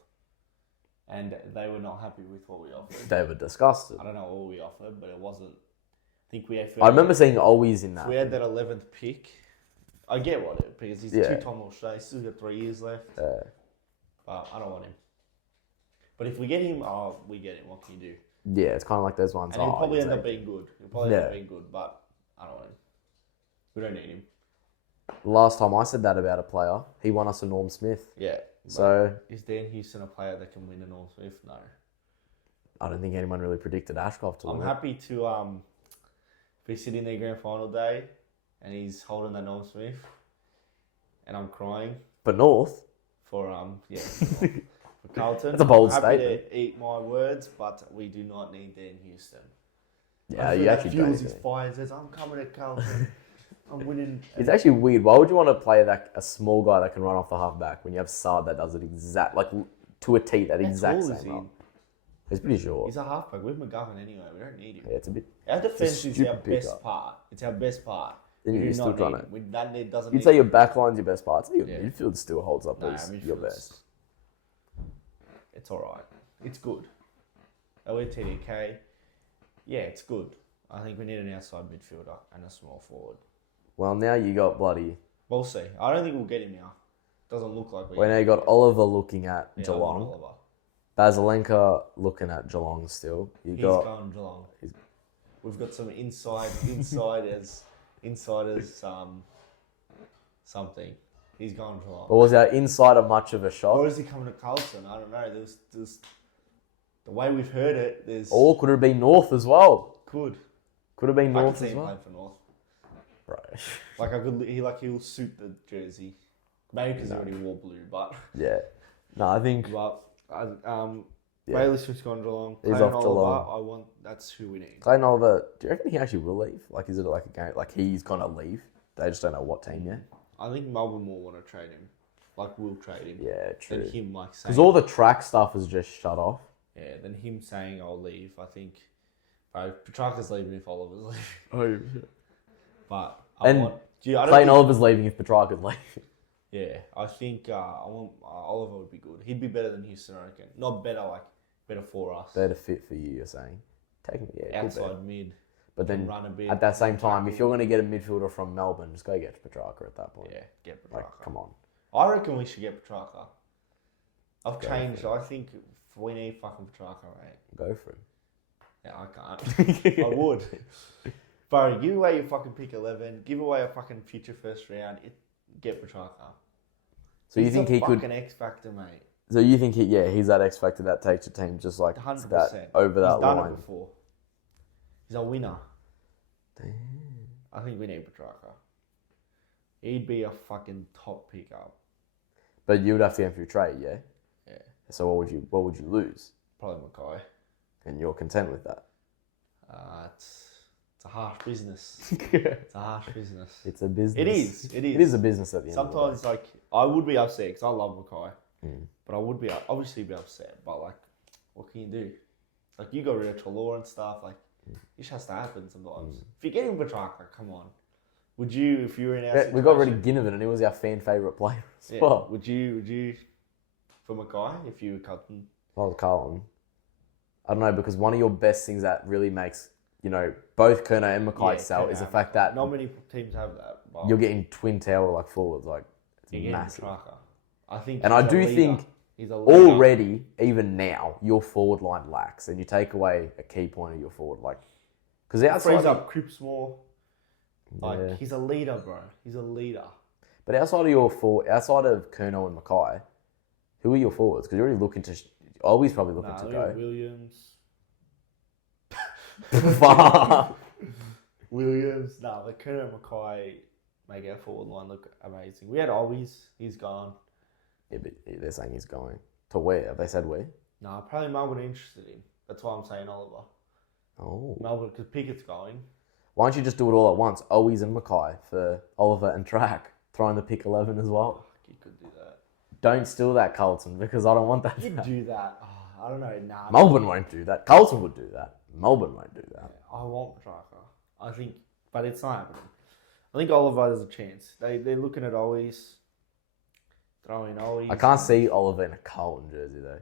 And they were not happy with what we offered. They were disgusted. I don't know what we offered, but it wasn't. I think we had. I remember seeing always in that. If we had that 11th pick, I get what it because he's Yeah. 2-time All-Star. He's still got 3 years left. But I don't want him. But if we get him, we get him. What can you do? Yeah, it's kind of like those ones. And he'll probably you end up take- being good. He'll probably end up being good, but I don't want him. We don't need him. Last time I said that about a player, he won us a Norm Smith. Yeah. So Is Dan Houston a player that can win a North Smith? No. I don't think anyone really predicted Ashcroft to I'm win. happy to if he's sitting there grand final day and he's holding that Norm Smith and I'm crying But North, for for Carlton. That's a bold I'm happy statement. to eat my words, but we do not need Dan Houston. yeah, I you feel actually that don't. fuels need his to. fire and says, I'm coming to Carlton. I'm winning. It's actually weird. Why would you want to play a small guy that can run off the halfback when you have Saad that does it to a T that How exact tall is same he? role? He's pretty short. He's a halfback. With McGovern anyway. We don't need him. Yeah, it's a bit. Our defense is stupid our best pickup. part. It's our best part. Then We you're do still not trying need to. him. Doesn't You'd need say your back line's your best part. I'd say your Yeah. midfield still holds up No, as your midfield's- best. It's all right. It's good. LATDK, yeah, it's good. I think we need an outside midfielder and a small forward. Well, now you got bloody. We'll see. I don't think we'll get him now. Doesn't look like we. Well, now you got Oliver looking at Yeah, I want Geelong. Oliver. Basilenka looking at Geelong still. You He's got going Geelong. We've got some insiders, something. He's going Geelong. But was our insider much of a Or shot? is he coming to Carlton? I don't know. There's the way we've heard it. There's Or could it have been North as well? could Could have been I could North see as him well. playing for North. Right. He'll suit the jersey. Maybe because he already wore blue, but Yeah. No, I think yeah. Yeah. Bailey Smith's gone Geelong. He's Clayton off Oliver, Geelong. that's who we need. Clayton Oliver, do you reckon he actually will leave? Like, is it like a game? Like, he's gonna leave? They just don't know what team yet. I think Melbourne will want to trade him. Like, we'll trade him. Yeah, true. And him, like, saying, Because all the track stuff is just shut off. Yeah, then him saying I'll leave, I think, bro, Petrarca's leaving if Oliver's leaving. Oh, shit. But And I don't Clayton think, Oliver's leaving if Petrarca's leaving. yeah, I think Oliver would be good. He'd be better than Houston, I reckon. Not better, like, better for us. Better fit for you, you're saying. Technically, yeah. Outside mid. But then, run a bit, at that same time, if you're going to get a midfielder from Melbourne, just go get Petrarca at that point. Yeah, get Petrarca. Like, come on. I reckon we should get Petrarca. I've Go changed. I think we need fucking Petrarca, mate. Go for him. Yeah, I can't. I would. Bro, give away your fucking pick 11. Give away a fucking future first round. Get Petrarca. So you think he could... fucking X factor, mate. So you think he's that X factor that takes your team just like 100%. that over that He's done line? it before. He's a winner. Damn. I think we need Petrarca. He'd be a fucking top pickup. But you would have to go through trade, yeah? Yeah. So what would you lose? Probably Mackay. And you're content with that? It's a harsh business. It's a harsh business. It's a business. It is. It is a business at the end Sometimes, of the day. like, I would be upset because I love Mackay. But I would be obviously be upset. But, like, what can you do? Like, you got rid of Chalor and stuff. Like, it just has to happen sometimes. If you're getting Petrarca, come on. Would you, if you were in our situation... We got rid of Ginnivan and he was our fan favourite player as well. Would you, for Mackay, if you were cutting... If I was Carlton, I don't know, because one of your best things that really makes, both Kerno and Mackay sell is the fact that not many teams have that. But you're getting twin tower like forwards, like it's massive. Petrarca. I think, and I do think he's a leader. Already, even now, your forward line lacks, and you take away a key point of your forward, like because outside frees up Cripps more. Like yeah. He's a leader, bro. He's a leader. But outside of Kerno and Mackay, who are your forwards? Because you're already looking to. Always probably looking to go. Williams. Fuck. Williams. Nah, but Kerno and Mackay make our forward line look amazing. We had always. He's gone. Yeah, but they're saying he's going. To where? Have they said where? Nah, probably Melbourne are interested in. That's why I'm saying Oliver. Oh. Melbourne, because Pickett's going. Why don't you just do it all at once? Owies and Mackay for Oliver and Track. Throw in the pick 11 as well. You could do that. Don't steal that, Carlton, because I don't want that. You'd do that. Oh, I don't know. Nah. Melbourne won't do that. Carlton would do that. Melbourne won't do that. Yeah, I want Petrarca. I think, but it's not happening. I think Oliver has a chance. They're looking at Owies. Throwing Owies. I can't see Oliver in a Carlton jersey, though.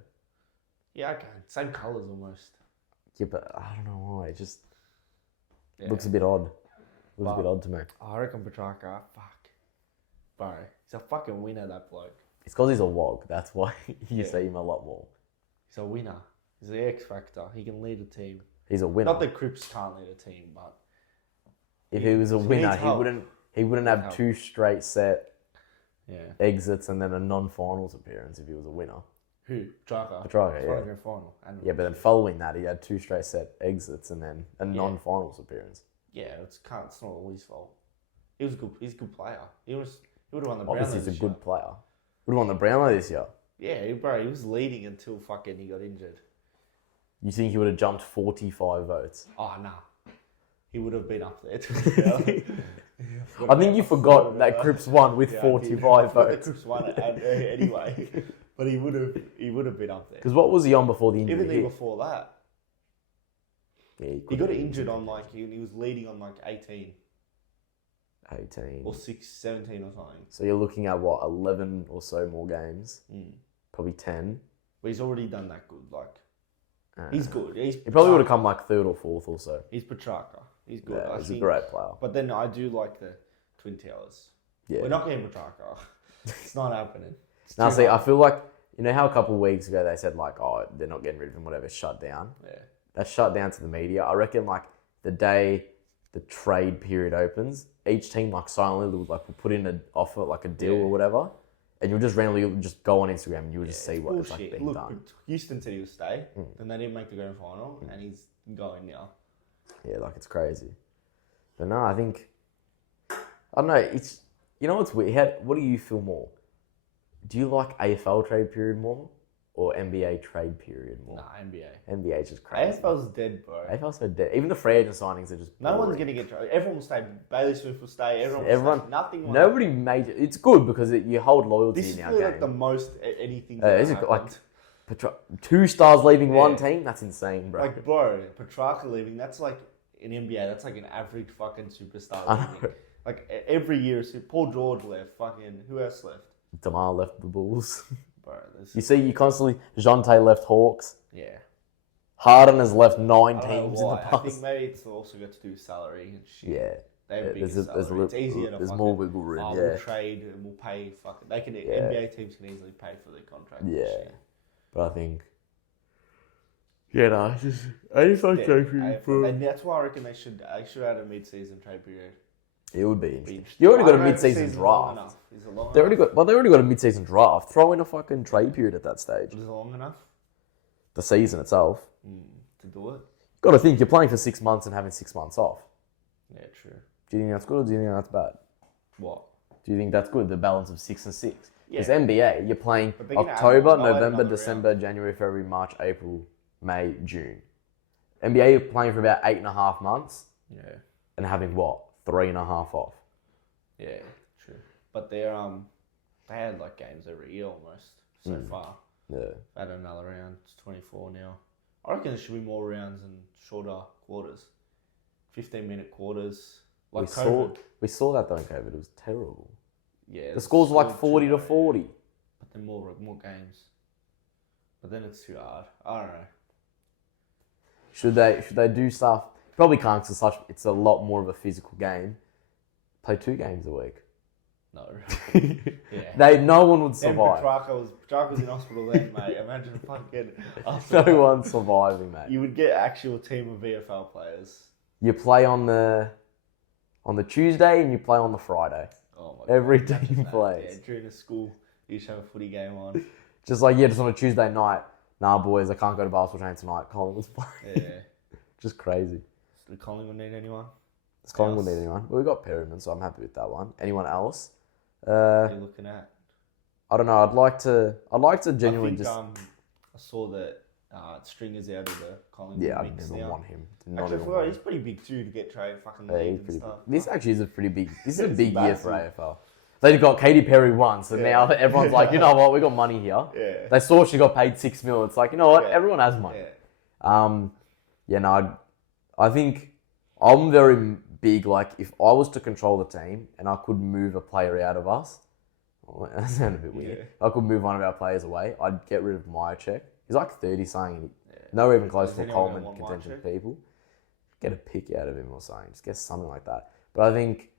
Yeah, I can. Same colours almost. Yeah, but I don't know why. It just looks a bit odd. Looks a bit odd to me. I reckon Petrarca, fuck. Bro, he's a fucking winner, that bloke. It's because he's a wog. That's why you see him a lot more. He's a winner. He's the X factor. He can lead a team. He's a winner. Not that Cripps can't lead a team, but if he was a winner, he wouldn't have help. 2 straight set exits and then a non-finals appearance if he was a winner. Who? Petrarca. Petrarca, yeah. Grand final. Yeah, but then following that, he had 2 straight set exits and then a non-finals appearance. Yeah, it's not all his fault. He was good. He's a good player. He would have won the Brownlow. Obviously, he's a good player. Would have won the Brownlow this year. Yeah, bro, he was leading until fucking he got injured. You think he would have jumped 45 votes? Oh, nah. He would have been up there. I think you forgot that Cripps won with 45 votes. Cripps won anyway, but he would have been up there. Because what was he on before the injury? Even before that, yeah, he got injured on he was leading on 18 or 17 or something. So you're looking at what, 11 or so more games? Probably 10. But he's already done that good. He's good. He probably would have come 3rd or 4th or so. He's Petrarca. He's good. Yeah, he's a great player. But then I do like the Twin Towers. Yeah. We're not getting Petrarca. It's not happening. Now, see, I feel like, how a couple of weeks ago they said, they're not getting rid of him, whatever, shut down. Yeah. That's shut down to the media. I reckon, the day the trade period opens, each team, silently, will put in an offer, a deal or whatever, and you'll just randomly just go on Instagram and you'll just see what it's being done. Houston said he would stay, then they didn't make the grand final, and he's going now. Yeah, it's crazy. But no, I think, I don't know, it's, what's weird? What do you feel more? Do you like AFL trade period more or NBA trade period more? Nah, NBA. NBA's just crazy. AFL's dead, bro. AFL's so dead. Even the free agent signings are just no one's going to get traded. Everyone will stay. Bailey Smith will stay. Everyone will stay. Nothing. Nobody made it. It's good because you hold loyalty in our game. This is the most anything. Is it like 2 stars leaving one Yeah. team? That's insane, bro. Like, bro, Petrarca leaving, that's like in NBA, that's like an average fucking superstar I know. leaving. Like, every year, so Paul George left, fucking, who else left? DeMar left the Bulls. Bro, You see, you constantly... Jonte left Hawks. yeah. Harden has left 9 I don't know teams in the why. past. I think maybe it's also got to do with salary and shit. Yeah. They have bigger there's salary. It's easier to there's fucking, more wiggle room, yeah. we'll trade and we'll pay fucking... They can, NBA teams can easily pay for their contract and Yeah. shit. But I think... Yeah, no, it's just... I just like And that's why I reckon they should add a mid-season trade period. It would be interesting. You already got a mid-season draft. Is it long They enough? already got a mid-season draft. Throw in a fucking trade period at that stage. Is it long enough The season itself. to do it? Got to think, you're playing for 6 months and having 6 months off. Yeah, true. Do you think that's good or do you think that's bad? What? Do you think that's good, the balance of 6 and 6? Yeah. Because NBA, you're playing But they're gonna add October, more. They'll add November, another December, January, February, March, April, May, June. NBA, you're playing for about 8.5 months Yeah. and having what? 3.5 off. Yeah, true. But they had like games every year almost so far. Yeah. Add another round. It's 24 now. I reckon there should be more rounds and shorter quarters. 15-minute quarters. Like We saw that during COVID. It was terrible. Yeah. The scores were like 40 to 40. But then more games. But then it's too hard. I don't know. Should they do stuff? Probably can't because it's a lot more of a physical game. Play 2 games a week. No. Yeah. No one would Then survive. Petrarca was in hospital then, mate. Imagine fucking... No one's surviving, mate. You would get actual team of VFL players. You play on the Tuesday and you play on the Friday. Oh my God. Every Imagine team that. plays. Yeah, during the school, you just have a footy game on. Just on a Tuesday night. Nah, boys, I can't go to basketball training tonight. Collingwood's playing. Yeah. Just crazy. Does Collingwood need anyone? Does Collingwood need anyone? Well, we got Perryman, so I'm happy with that one. Anyone else? What are you looking at? I don't know. I'd like to genuinely I think, just. I saw that Stringer's out of the Collingwood Yeah, I mix never now. want him. Actually, I forgot, he's pretty big too to get traded fucking Yeah, league he's and pretty stuff. big. This actually is a pretty big. This is a It's big year for massive. AFL. They've got Katy Perry once, and now everyone's like, you know what? We got money here. Yeah. They saw she got paid $6 million. It's like, you know what? Yeah. Everyone has money. Yeah. No, I think I'm very big. Like, if I was to control the team and I could move a player out of us, well, that sounded a bit weird. Yeah. I could move one of our players away. I'd get rid of Myercheck. He's like 30 something. No, even close Does to anyone Coleman want contention Myercheck? people. Get a pick out of him or something. Just get something like that. But I think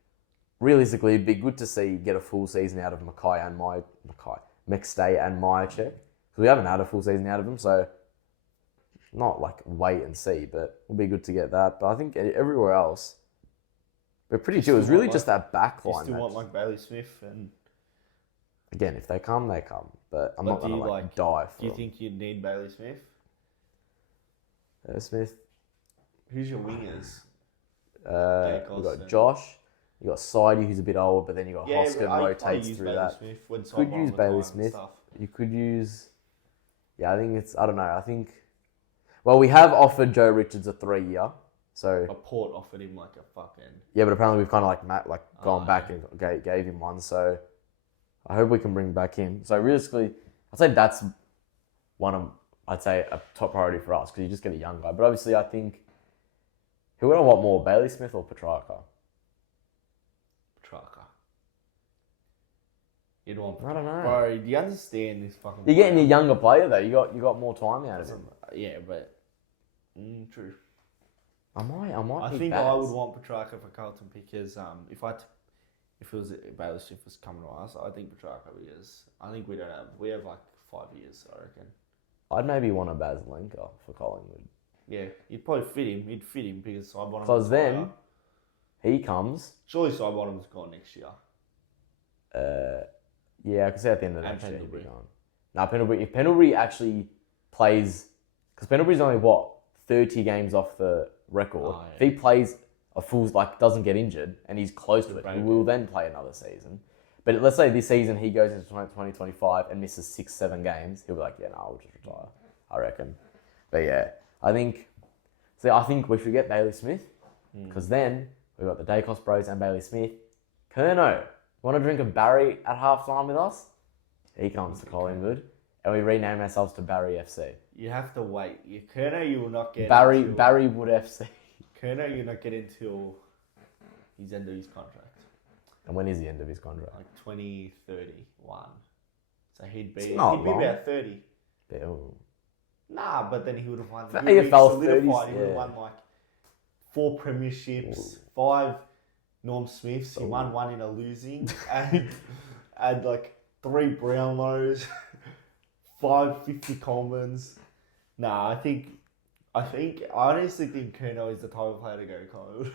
realistically, it'd be good to see get a full season out of McKay and McStay and Myercheck. Because we haven't had a full season out of them, so not like wait and see, but it'll be good to get that. But I think everywhere else, we're pretty chill. It was really just that back You line. still want like Bailey Smith and... Again, if they come, they come. But I'm But not going to like die for Do you them. think you'd need Bailey Smith? Smith. Who's your wingers? We've got Josh. You got Sidey, who's a bit old, but then you got Yeah, Hoskin but I rotates use through Bailey that. Smith when Could Sidebar use on the Bailey time and Smith. stuff. You could use. Yeah, I think it's. I don't know. I think. Well, we have offered Joe Richards a 3-year. So A Port offered him like a fucking... yeah, but apparently we've kind of gone Oh, back and gave him one. So I hope we can bring back him. So realistically, I'd say that's I'd say a top priority for us because you just get a young guy. But obviously, I think who would I want more, Bailey Smith or Petrarca? Petrarca. You'd want... I don't know. Bro, do you understand this fucking... You're getting a player? younger player though. You got more time out of him. Yeah, but... true. I might. I think I would want Petrarca for Carlton because if it was Bailey Smith was coming to us, I think Petrarca because I think we have like 5 years, I reckon. I'd maybe want a Baslenka for Collingwood. Yeah, you'd probably fit him. He'd fit him because Sidebottom. Because then he comes. surely Sidebottom's gone next year. Yeah, I can say at the end of the And next year he'll be Pendlebury. gone. Now Pendlebury, if Pendlebury actually plays, because Pendlebury's only 30 games off the record. Oh, yeah. If he plays a full, doesn't get injured and he's close to it, he break will then play another season. But let's say this season he goes into 2025 and misses 6-7 games, he'll be like, yeah, no, I'll just retire. I reckon. But yeah, I think we should get Bailey Smith because then we've got the Dacos Bros and Bailey Smith. Kerno, want to drink a Barry at halftime with us? He comes to Collingwood. and we rename ourselves to Barry FC. You have to wait. Kerno, you will not get Barry Wood FC. Kerno, you'll not get until his end of his contract. And when is the end of his contract? Like 2031. So he'd be long. about 30. Ew. Nah, but then he would have won. For He would have AFL solidified. 30s, He would have won like 4 premierships, 5 Norm Smiths. He won 1 in a losing, and like 3 Brownlows, 5 50 Colemans. Nah, I honestly think Kerno is the type of player to go to Collingwood.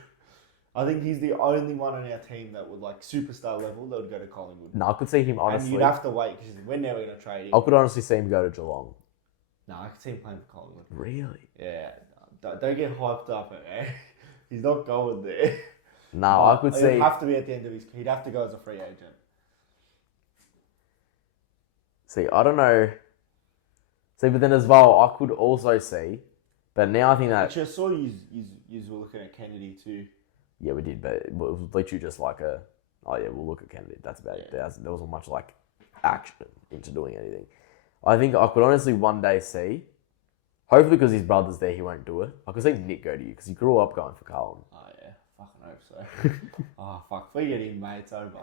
I think he's the only one on our team that would, like, superstar level, that would go to Collingwood. No, I could see him honestly. And you'd have to wait because we're never going to trade him. I could honestly see him go to Geelong. No, I could see him playing for Collingwood. Really? Yeah. Don't get hyped up, man. He's not going there. No, I could see. He'd have to be at the end of his... He'd have to go as a free agent. See, I don't know. See, but then as well, I could also see. But now I think that... Actually, I saw you were looking at Kennedy too. Yeah, we did, but it was literally just like a... Oh, yeah, we'll look at Kennedy. That's about it. There wasn't much, like, action into doing anything. I think I could honestly one day see... Hopefully because his brother's there, he won't do it. I could see Nick go to you because he grew up going for Carlton. Oh, yeah. Fucking hope so. Oh, fuck. If we get him, mate, it's over.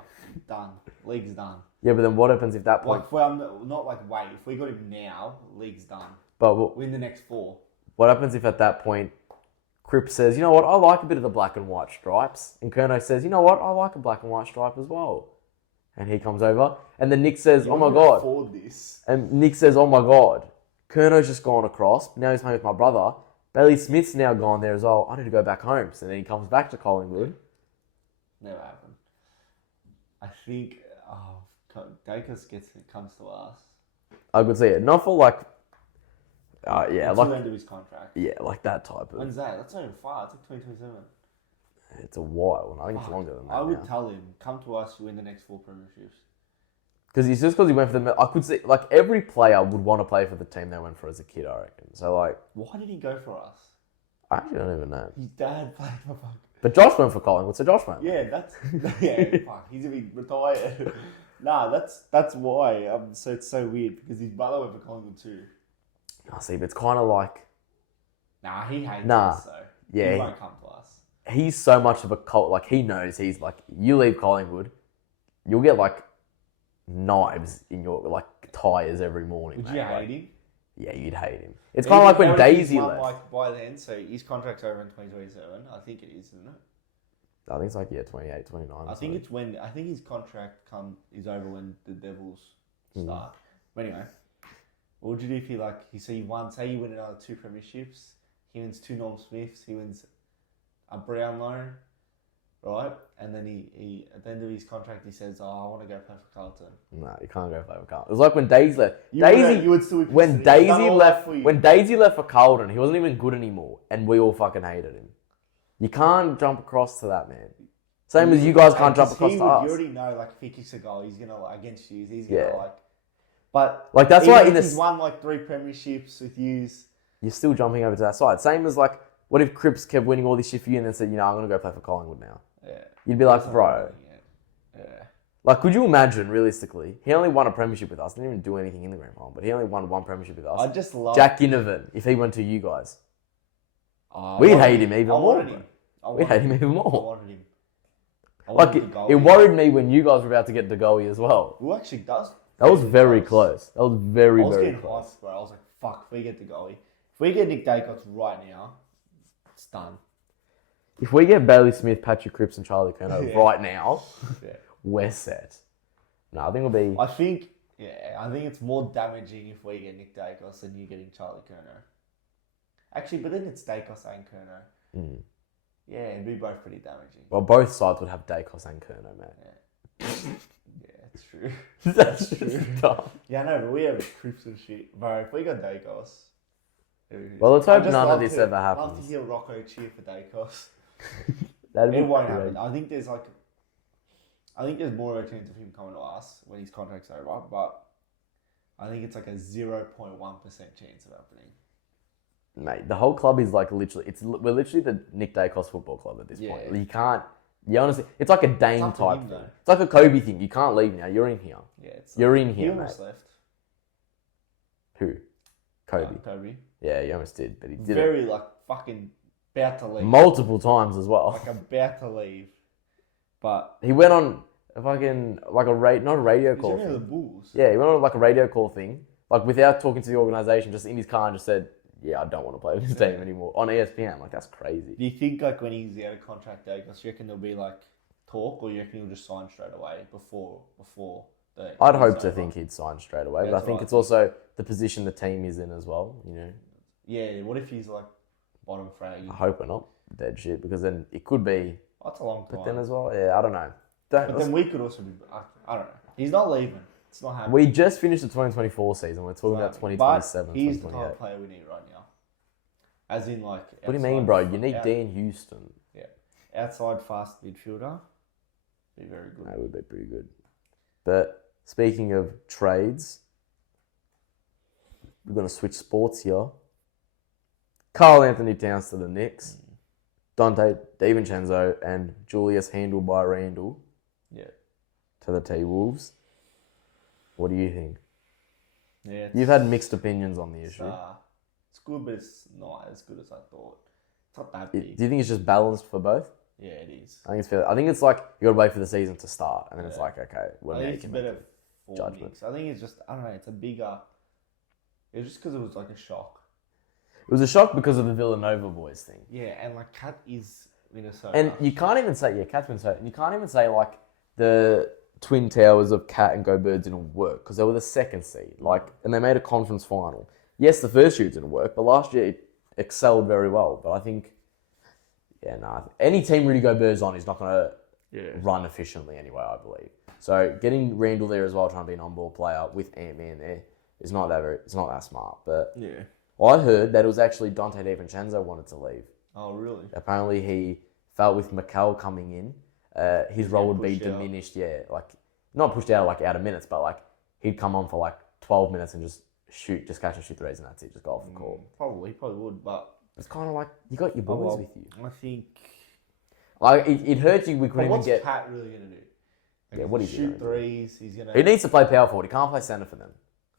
Done. League's done. Yeah, but then what happens if that point... Like, not like wait. If we got him now, league's done. But win the next 4. What happens if at that point, Cripps says, you know what, I like a bit of the black and white stripes. And Kerno says, you know what, I like a black and white stripe as well. And he comes over. And then Nick says, oh my God. Afford this. And Nick says, oh my God. Kerno's just gone across. Now he's playing with my brother. Bailey Smith's now gone there as well. I need to go back home. So then he comes back to Collingwood. Never happened. I think Dacus comes to us. I could see it. Not for like... yeah, until like... the end of his contract. Yeah, like that type of... When's that? That's not even far. It's like 2027. It's a while. I think it's longer than that. I would tell him, come to us, you win the next 4 premierships. Because it's just because he went for the... I could see... Like, every player would want to play for the team they went for as a kid, I reckon. So, like... Why did he go for us? I actually don't even know. His dad played for fuck. But Josh went for Collingwood, so Josh went. Yeah, that's... Yeah, fuck. He's going to be retired. Nah, that's why. So it's so weird, because his brother went for Collingwood too. I see, but it's kind of like... Nah, he hates us, so... Yeah. He won't come to us. He's so much of a cult... Like, he knows he's like... You leave Collingwood, you'll get, like... knives in your like tires every morning. Would you hate him? Yeah, you'd hate him. It's kind of like when Daisy left. Like by then, so his contract's over in 2027. I think it is, isn't it? I think it's like 28, 29. I think it's when his contract is over when the Devils start. But anyway, what would you do if he won? Say you win another 2 premierships. He wins 2 Norm Smiths. He wins a Brownlow. Right? And then he at the end of his contract, he says, I want to go play for Carlton. No, you can't go play for Carlton. It was like when Daisy left. You would still be when Daisy left for Carlton, he wasn't even good anymore. And we all fucking hated him. You can't jump across to that, man. Same as you guys can't jump across to us. You already know, like, if he kicks a goal, he's going to, like, against you, he's going to, like... But... Like, that's why he's won, like, 3 premierships with yous. You're still jumping over to that side. Same as, like, what if Cripps kept winning all this shit for you and then said, you know, I'm going to go play for Collingwood now. Yeah. You'd be like, bro. Yeah. Like, could you imagine, realistically, he only won a premiership with us. Didn't even do anything in the grand final, but he only won 1 premiership with us. I just love... Jack Ginnivan, if he went to you guys. We'd hate him even more. We'd hate him even more. I wanted him. Like, it worried me when you guys were about to get De Goey as well. Who actually does? That was very close. That was very, very close. Hyped, bro. I was like, fuck, if we get De Goey. If we get Nick Dacos right now, it's done. If we get Bailey Smith, Patrick Cripps and Charlie Curnow right now, we're set. No, I think it'll be... I think it's more damaging if we get Nick Dacos than you getting Charlie Curnow. Actually, but then it's Dacos and Curnow. Yeah, it'd be both pretty damaging. Well, both sides would have Dacos and Curnow, man. Yeah, it's true. That's true. Dumb. Yeah, no, but we have Cripps and shit. Bro, if we got Dacos... Well, let's hope none of this ever happens. I'd love to hear Rocco cheer for Dacos. It won't happen. I think there's more of a chance of him coming to us when his contract's over, but I think it's like a 0.1% chance of happening. Mate, the whole club is like literally, we're literally the Nick Dacos football club at this point. You can't, honestly, it's like a Dane type thing. It's like a Kobe thing. You can't leave now. You're in here. Yeah, you're in here, mate. Left. Who? Kobe. Kobe. Yeah, he almost did, but he didn't. Very like fucking about to leave. Multiple times as well. Like about to leave, but he went on a fucking not a radio he's call. only the Bulls. Yeah, he went on like a radio call thing, like without talking to the organization, just in his car and just said, "Yeah, I don't want to play with this team anymore." On ESPN, like that's crazy. Do you think like when he's out of contract day, do you reckon there'll be like talk, or you reckon he'll just sign straight away before the? I'd hope to think he'd sign straight away, but I think right. it's also the position the team is in as well. You know. Yeah. What if he's like bottom frag? I hope we're not dead shit, because then it could be. That's a long time. But then as well, yeah, I don't know. But then we could also be. I don't know. He's not leaving. It's not happening. We just finished the 2024 season. We're talking about 2027, but he's the 2028. type of player we need right now. As in, like. What do you mean, bro? You need Dean Houston. Yeah. Outside fast midfielder. Be very good. That would be pretty good. But speaking of trades, we're going to switch sports here. Carl Anthony Towns to the Knicks. Dante DiVincenzo and Julius Handle by Randall. Yeah. To the T-Wolves. What do you think? Yeah. You've had mixed opinions on the issue. It's good, but it's not as good as I thought. It's not that big. Do you think it's just balanced for both? Yeah, it is. I think it's fair. I think it's like you got to wait for the season to start, and then it's like, okay, well, I now think you it's can better make for judgment. Knicks. I think it's just, I don't know, it's a bigger. It was just because it was like a shock. It was a shock because of the Villanova boys thing. Yeah, and like Cat is Minnesota. And you can't even say, Cat's Minnesota, and you can't even say like the Twin Towers of Cat and Go Birds didn't work because they were the second seed. Like, and they made a conference final. Yes, the first year it didn't work, but last year it excelled very well. But I think, any team Rudy Gobert's on is not going to run efficiently anyway, I believe. So getting Randall there as well, trying to be an on-ball player with Ant-Man there, is not that smart. But I heard that it was actually Dante DiVincenzo wanted to leave. Oh, really? Apparently he felt with McCall coming in, his role would be diminished. Yeah, like not pushed out like out of minutes, but like he'd come on for like 12 minutes and just catch and shoot threes, and that's it. Just go off the court. Probably would, but it's kind of like you got your boys with you. I think like it hurts you. We couldn't even get. What's Cat really gonna do? Like, what is he shoot threes? He's gonna. He needs to play power forward. He can't play center for them.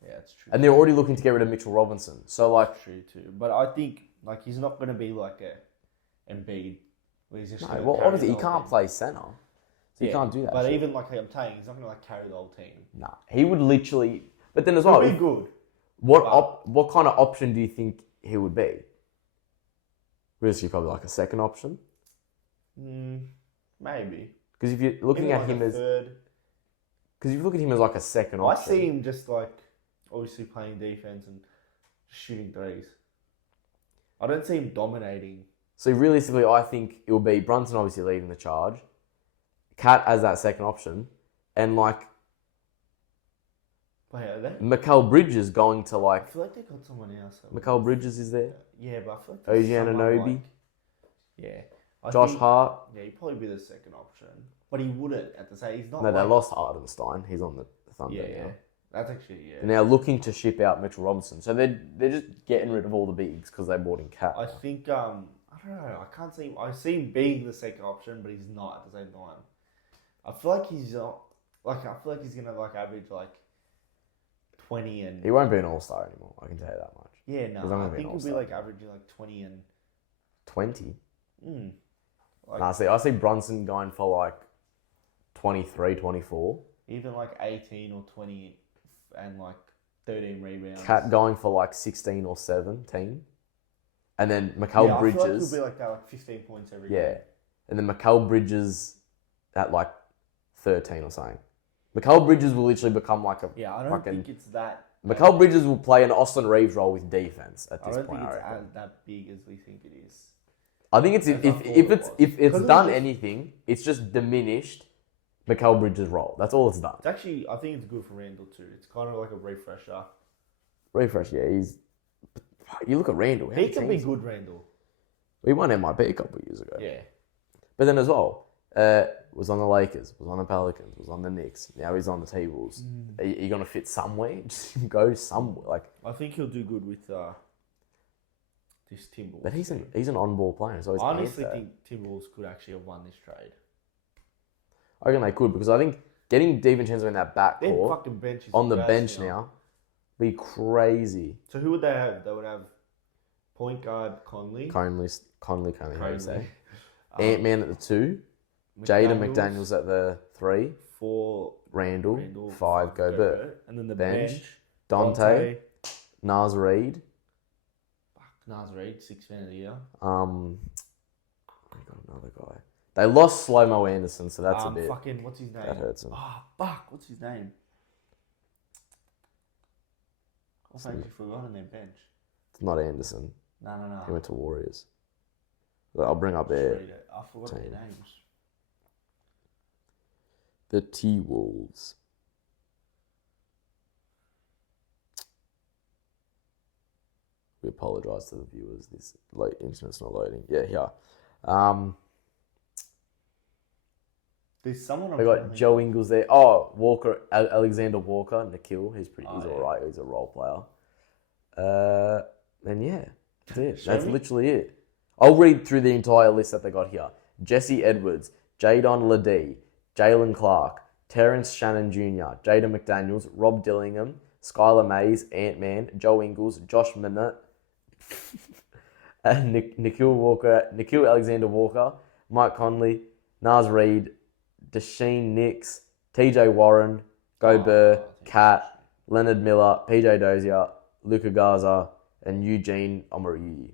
Yeah, that's true. And they're already looking to get rid of Mitchell Robinson. So like, true too. But I think like he's not gonna be like a Embiid. Where he's just obviously he can't play center, so you can't do that. But even like I'm saying, he's not gonna like carry the whole team. Nah, he would literally. But then as well, he'd be good. What kind of option do you think he would be? Realistically, probably like a second option. Maybe. Because if you're looking at him as third. Because if you look at him as like a second option, I see him just like obviously playing defense and just shooting threes. I don't see him dominating. So realistically, I think it will be Brunson obviously leading the charge, Cat as that second option, and like Mikal Bridges going to like. I feel like they got someone else. Mikal Bridges is there. Yeah, but I feel like OG Anunoby. Josh Hart. Yeah, he'd probably be the second option, but he wouldn't at the same. He's not. No, they lost Hardenstein. He's on the Thunder now. That's actually They're now looking to ship out Mitchell Robinson, so they're just getting rid of all the bigs because they bought in Cat. I think I don't know. I can't see him. I see him being the second option, but he's not at the same time. I feel like he's not. I feel like he's gonna like average like 20 and. He won't be an all-star anymore. I can tell you that much. Yeah, no. I think he'll be like averaging like 20 and. 20. Like, I see Brunson going for like 23, 24. Even like 18 or 20 and like 13 rebounds. Cat going for like 16 or 17. And then Mikal Bridges. I feel like he'll be like that, like 15 points every game. And then Mikal Bridges at like 13 or something. Mikal Bridges will literally become like a. Yeah, I don't think it's that. Mikal Bridges will play an Austin Reeves role with defense at this point. I don't think it's that big as we think it is. I think it's if it's done anything, it's just diminished Mikal Bridges' role. That's all it's done. It's actually, I think it's good for Randall too. It's kind of like a refresher. He's. You look at Randall. He can be good, Randall. He won MIP a couple of years ago. Yeah. But then as well, was on the Lakers, was on the Pelicans, was on the Knicks. Now he's on the T-Wolves. Are you going to fit somewhere? Just go somewhere. Like, I think he'll do good with this Timberwolves. But he's an on-ball player. So I honestly think Timberwolves could actually have won this trade. I reckon they could, because I think getting DiVincenzo in that backcourt fucking bench is on the bench now, Be crazy. So who would they have? They would have point guard Conley. Conley, how do you say? Um, Ant-Man at the 2. Jaden McDaniels at the 3. 4. Randall. 5. Gobert. And then the bench. bench. Dante. Nas Reed. Nas Reed, 6th man of the year. I got another guy. They lost Slow-Mo Anderson, so that's a bit... Fucking, what's his name? That hurts him. What's his name? I've actually forgotten their bench. It's not Anderson. No. He went to Warriors. I'll bring up their... I forgot their names. The T-Wolves. We apologise to the viewers. This internet's not loading. Yeah. There's someone. We got Joe Ingles there. Oh, Walker, Alexander Walker, Nikhil. He's all right. He's a role player. And yeah, that's it. That's literally it. I'll read through the entire list that they got here. Jesse Edwards, Jadon Ledee, Jalen Clark, Terrence Shannon Jr., Jaden McDaniels, Rob Dillingham, Skylar Mays, Ant-Man, Joe Ingles, Josh Minott, and Nikhil Alexander Walker, Mike Conley, Nas Reed, Desheen Nix, TJ Warren, Gobert, Cat, Leonard Miller, PJ Dozier, Luca Garza, and Eugene Omoruyi.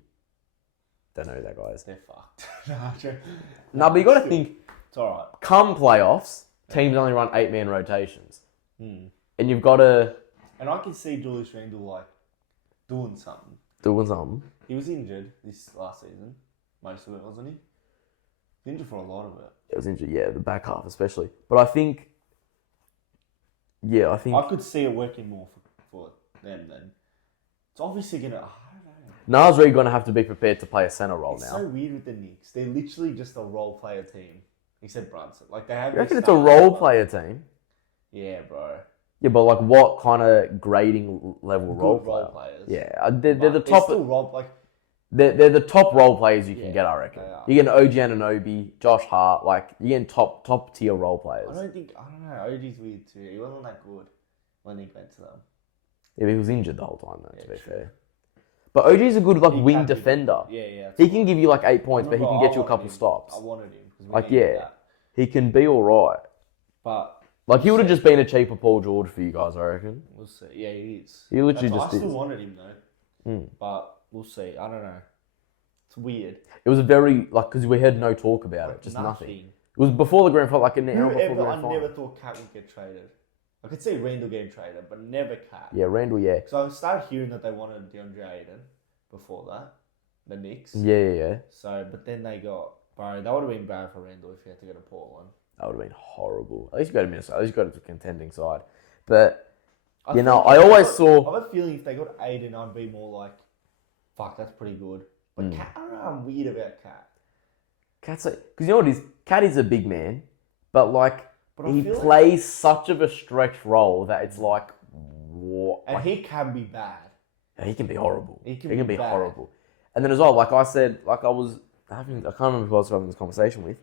Don't know who that guy is. They're fucked. No, but you got to think. It's alright. Come playoffs, teams only run 8-man rotations, and you've got to. And I can see Julius Randle doing something. He was injured this last season, most of it, wasn't he? He was injured for a lot of it. It was injured, yeah, the back half especially. But I think. I could see it working more for them then. It's obviously gonna. I don't know. Nas Reed going to have to be prepared to play a center role now. It's so weird with the Knicks. They're literally just a role player team, except Brunson. They have. You reckon it's a role player team? Yeah, bro. Yeah, but what kind of grading level role players? Yeah, they're the top. Still they're the top role players you can get, I reckon. You're getting OG Anunoby, Josh Hart, you're getting top tier role players. I don't know. OG's weird too. He wasn't that good when he went to them. Yeah, but he was injured the whole time though, to be fair. But OG's a good wing defender. Yeah. He can give you 8 points, but he can get you a couple stops. I wanted him. He can be alright. But he would have just been a cheaper Paul George for you guys, I reckon. We'll see. Yeah, he is. He literally I still wanted him though. But we'll see. I don't know. It's weird. It was a very because we had no talk about it, just nothing. It was before the grand final, an hour before the grand final. I never thought Cat would get traded. I could see Randall getting traded, but never Cat. Yeah, Randall, yeah. So I started hearing that they wanted DeAndre Ayton before that, the Knicks. Yeah. So, but then they got, bro, that would have been bad for Randall if he had to go to Portland. That would have been horrible. At least you go to Minnesota. At least you go to the contending side. But, I always saw... I have a feeling if they got Ayton, I'd be more like, fuck, that's pretty good. But Cat, I don't know, I'm weird about Cat. Cat's because you know what it is? Cat is a big man, but he plays such of a stretch role that it's what? And he can be bad. Yeah, he can be horrible. He can be horrible. And then as well, I said, I can't remember who I was having this conversation with.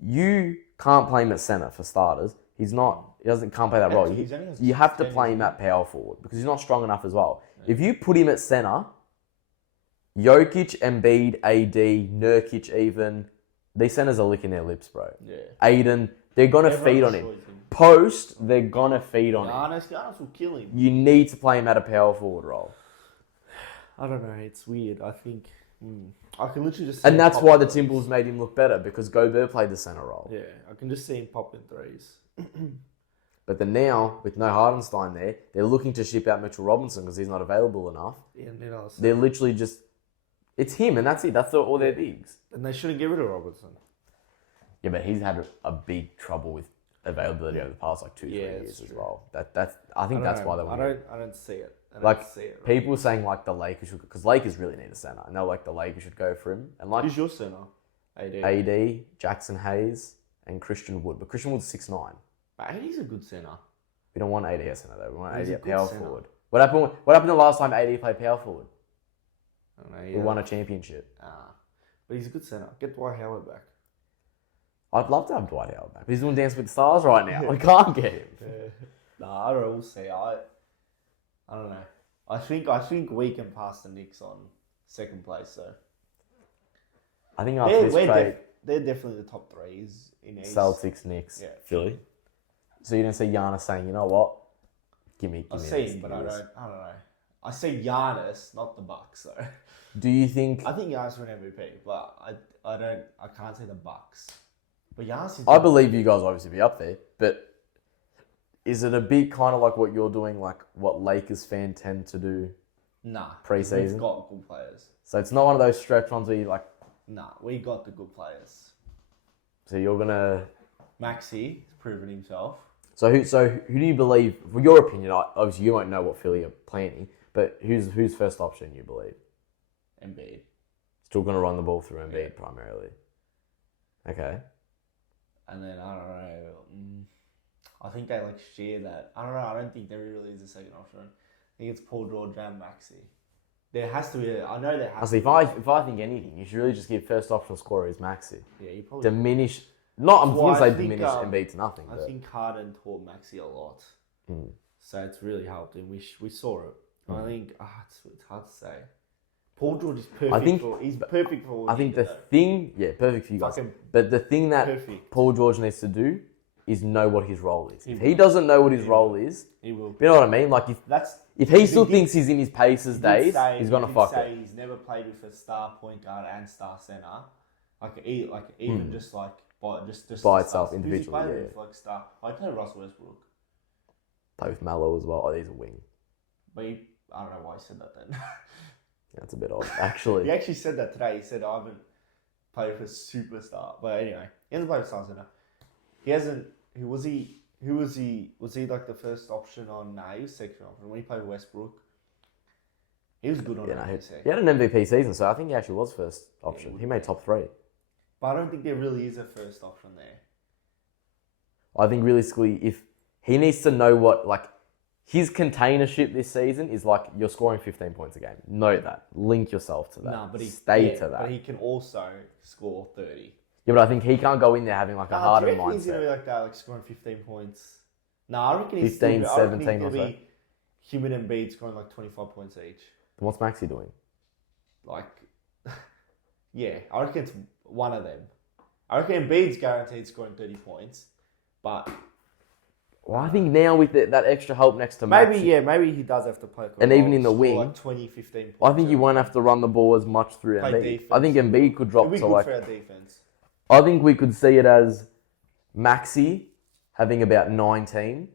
You can't play him at centre for starters. He can't play that role. You have to play him at power forward because he's not strong enough as well. Yeah. If you put him at centre, Jokic, Embiid, AD, Nurkic even, these centers are licking their lips, bro. Yeah. Aiden, they're going to feed on him. Post, they're going to feed on him. Giannis will kill him. You need to play him at a power forward role. I don't know. It's weird. I think... I can literally just see and that's why the Timberwolves made him look better, because Gobert played the center role. Yeah, I can just see him popping threes. But then now, with no Hardenstein there, they're looking to ship out Mitchell Robinson because he's not available enough. Yeah, they're literally just... It's him, and that's it. That's all their bigs. And they shouldn't get rid of Robinson. Yeah, but he's had a big trouble with availability over the past 2-3 years as well. I think that's why they want. I don't see it. People saying the Lakers should, because Lakers really need a center. I know the Lakers should go for him. And who's your center? AD, Jackson Hayes, and Christian Wood. But Christian Wood's 6'9". But AD's a good center. We don't want AD at center though. We want AD at power forward. What happened the last time AD played power forward? I don't know. We won a championship. But he's a good center. Get Dwight Howard back. I'd love to have Dwight Howard back, but he's doing Dance with the Stars right now. We can't get him. I don't know. We'll see. I I don't know. I think we can pass the Knicks on second place. So I think after this trade, they're definitely the top threes in East. Celtics, Knicks, Philly. So you didn't see Giannis saying, you know what? Give me. I see him, but I don't know. I see Giannis, not the Bucks though. Do you think? I think Giannis win MVP, but I can't say the Bucks. But Giannis is. I believe you guys obviously be up there, but is it a bit kind of like what you're doing, like what Lakers fans tend to do? Nah, pre-season. We've got good players. So it's not one of those stretch ones where you like. Nah, we got the good players. So you're gonna. Maxey has proven himself. So who do you believe? For your opinion, obviously you won't know what Philly are planning, but who's first option you believe? Embiid. Still gonna run the ball through Embiid primarily. Okay. And then I don't know. I think they like share that. I don't know. I don't think there really is a second option. I think it's Paul George and Maxey. There has to be. I know there has. If I think anything, you should really just give first option scorer is Maxey. Yeah, you probably diminish. Not I'm gonna say diminish Embiid to nothing. I think Harden taught Maxey a lot, so it's really helped him. We saw it. I think it's hard to say. Paul George is perfect. He's perfect for. I think the thing, perfect for you guys. But the thing that Paul George needs to do is know what his role is. If he doesn't know what his role is, he will. You know what I mean? Like if he still thinks he's in his Pacers days, he's gonna fuck it. He's never played with a star point guard and star center, even just by itself individually. Who's he with, like star? I play Russell Westbrook. Play with Melo as well. Oh, he's a wing. But I don't know why he said that then. That's a bit odd, actually. He actually said that today. He said, I haven't played with a superstar. But anyway, he hasn't played with star center. He hasn't. Who was he? Was he like the first option on? Nah, he was second option. When he played with Westbrook, he was good on MVP. He had an MVP season, so I think he actually was first option. He made top 3. But I don't think there really is a first option there. I think realistically, if he needs to know what, like, his containership this season is like you're scoring 15 points a game. Know that. Link yourself to that. Nah, but stay to that. But he can also score 30. Yeah, but I think he can't go in there having like a harder mindset. He's going to be like that, like scoring 15 points. Nah, I reckon he's 15, 17 or so. Him and Embiid scoring like 25 points each. Then what's Maxey doing? Like, yeah, I reckon it's one of them. I reckon Embiid's guaranteed scoring 30 points, but... Well, I think now with that extra help next to Maxey... Maybe he does have to play... And even in the wing... Like 20, 15 points. I think you won't have to run the ball as much through Embiid. Defense. I think Embiid could drop to like... for our defense. I think we could see it as Maxey having about 19,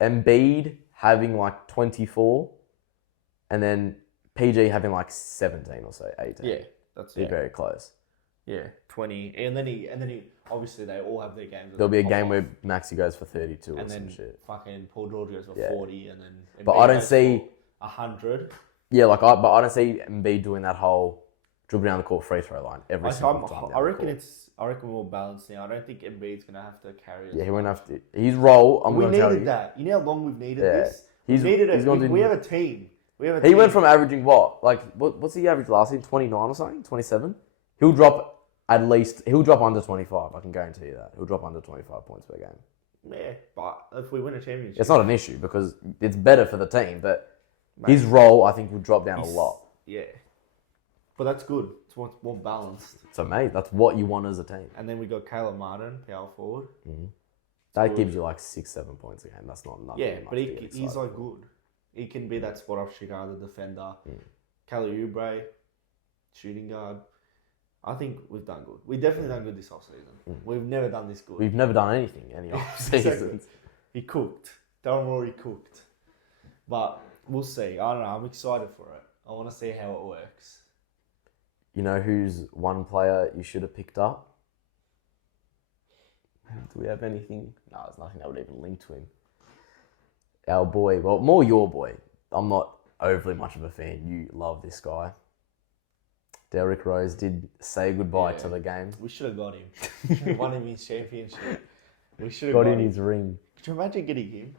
Embiid having like 24, and then PG having like 17 or so, 18. Yeah, that's it. Very close. Yeah, 20, and then he obviously they all have their games. There'll be a game where Maxey goes for 32 or some shit. Fucking Paul George goes for 40, and then Embiid but I don't see 100. Yeah, but I don't see Embiid doing that whole dribble down the court free throw line every single time. I reckon we're more balanced now. I don't think Embiid's gonna have to carry it. Yeah, he won't have to. His role, we needed that. You know how long we've needed this? We have a team. He went from averaging what? Like, what's he average last year? 29 or something? 27? He'll drop under 25. I can guarantee you that. He'll drop under 25 points per game. Yeah, but if we win a championship... It's not an issue because it's better for the team, but his role, I think, would drop down a lot. Yeah. But that's good. It's more balanced. It's amazing. That's what you want as a team. And then we got Caleb Martin, power forward. Mm-hmm. That gives you like 6-7 points a game. That's not nothing. Yeah, but he's like good. He can be that spot up shooter, the defender. Kelly Oubre, shooting guard. I think we've done good. We've definitely done good this offseason. We've never done this good. We've never done anything any offseasons. He cooked. Darren Rory cooked. But we'll see. I don't know. I'm excited for it. I want to see how it works. You know who's one player you should have picked up? Do we have anything? No, there's nothing that would even link to him. Our boy, well, more your boy. I'm not overly much of a fan. You love this guy. Derrick Rose did say goodbye to the game. We should have got him. We should have won him his championship. We should have got in his ring. Could you imagine getting him?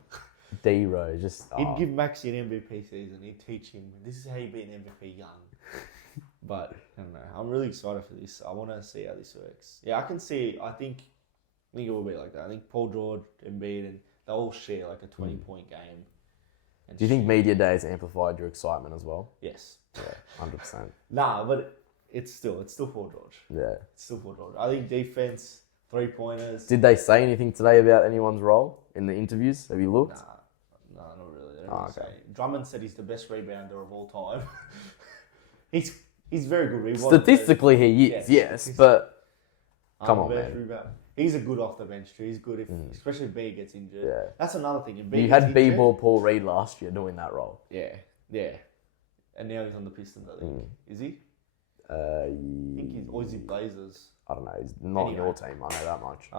D Rose, He'd give Maxey an MVP season. He'd teach him, this is how you be an MVP young. But, I don't know. I'm really excited for this. I want to see how this works. Yeah, I think it will be like that. I think Paul George, Embiid, and they'll all share like a 20-point game. And Do you think media days amplified your excitement as well? Yes. Yeah, 100%. Nah, but it's still Paul George. Yeah. It's still Paul George. I think defense, 3-pointers. Did they say anything today about anyone's role in the interviews? Have you looked? Nah, not really. They don't Oh, really okay. say. Drummond said he's the best rebounder of all time. he's very good rebounder. Statistically, he is, yes, but come on, best man. rebounder. He's a good off the bench too. He's good if, especially if B gets injured. Yeah. That's another thing. If B You gets had injured, B-ball Paul Reed last year doing that role. Yeah. And now he's on the Pistons, I think. Is he? I think he's or is he Blazers? I don't know. He's not on your team. I know that much.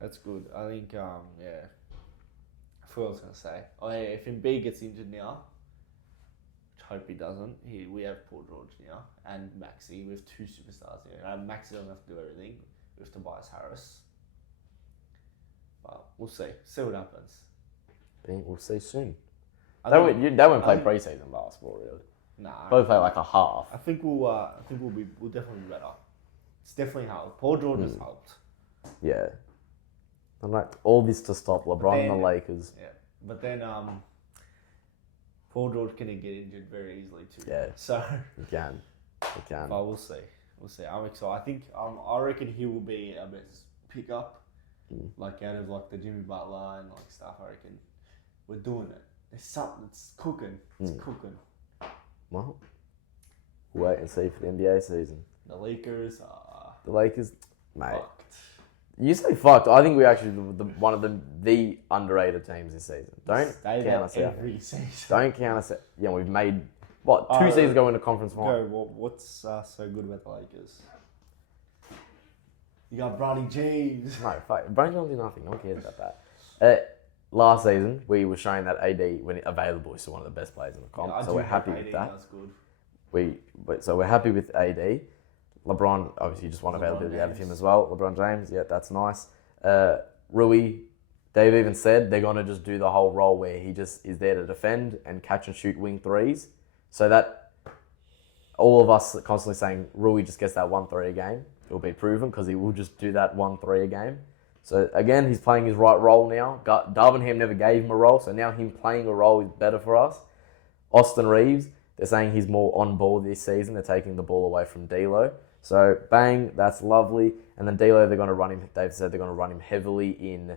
That's good. I think, yeah. I forgot what I was going to say. Oh, yeah, if Embiid gets injured now, which I hope he doesn't, we have Paul George now and Maxey. We have two superstars here. Maxey doesn't have to do everything. We have Tobias Harris. But we'll see. See what happens. I think we'll see soon. I They think- won't play preseason basketball, really. Nah. They'll play like a half. I think we'll definitely be better. It's definitely helped. Paul George has helped. Yeah. I'm like, all this to stop LeBron and the Lakers. Yeah, but then Paul George can get injured very easily too. Yeah. So You can. but we'll see. I'm excited. I think I reckon he will be our best pickup. Like out of like the Jimmy Butler and like stuff. I reckon we're doing it. There's something. It's cooking. It's cooking. Well, we'll wait and see for the NBA season. The Lakers are The Lakers, mate. fucked. You say fucked. I think we're actually one of the underrated teams this season. Don't Stay count there us out. every season. Don't count us out. Yeah, we've made, two seasons ago in the conference final. Go. What's so good about the Lakers? You got Bronny James. No, fuck. Brian Jones do nothing. No one cares about that. Last season, we were showing that AD, when available, is still one of the best players in the comp. So we're happy with that. That's good. So we're happy with AD. LeBron, obviously, just want availability out of him as well. LeBron James, yeah, that's nice. Rui, they've even said they're going to just do the whole role where he just is there to defend and catch and shoot wing threes. So that all of us constantly saying Rui just gets that 1-3 a game, it will be proven because he will just do that 1-3 a game. So again, he's playing his right role now. Darvingham never gave him a role, so now him playing a role is better for us. Austin Reeves, they're saying he's more on ball this season. They're taking the ball away from D'Lo. So bang, that's lovely. And then D'Lo, they're going to run him. They've said they're going to run him heavily in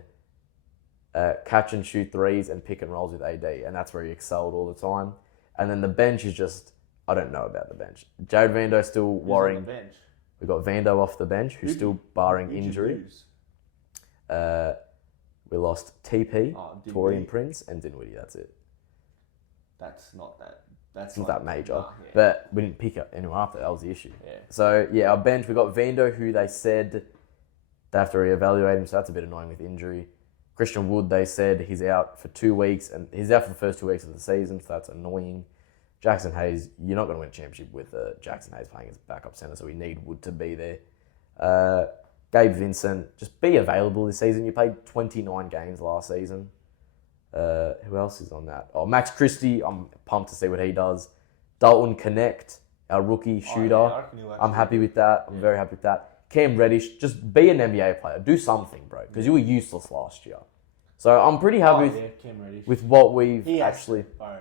catch and shoot threes and pick and rolls with AD, and that's where he excelled all the time. And then the bench is just, I don't know about the bench. Jared Vando's still worrying. Who's on the bench? We got Vando off the bench, who's still barring injury. We lost TP, Torian Prince, and Dinwiddie. That's it. That's not that. That's It's not that major. yeah. But we didn't pick up anyone after. That was the issue. Yeah. So, yeah, our bench, we got Vando, who they said they have to reevaluate him, so that's a bit annoying with injury. Christian Wood, they said he's out for 2 weeks, and he's out for the first 2 weeks of the season, so that's annoying. Jackson Hayes, you're not going to win a championship with Jackson Hayes playing as backup centre, so we need Wood to be there. Gabe Vincent, just be available this season. You played 29 games last season. Who else is on that? Oh, Max Christie, I'm pumped to see what he does. Dalton Connect, our rookie shooter. I'm happy with that. I'm very happy with that. Cam Reddish, just be an NBA player. Do something, bro, because you were useless last year. So I'm pretty happy with what we've actually... Bro,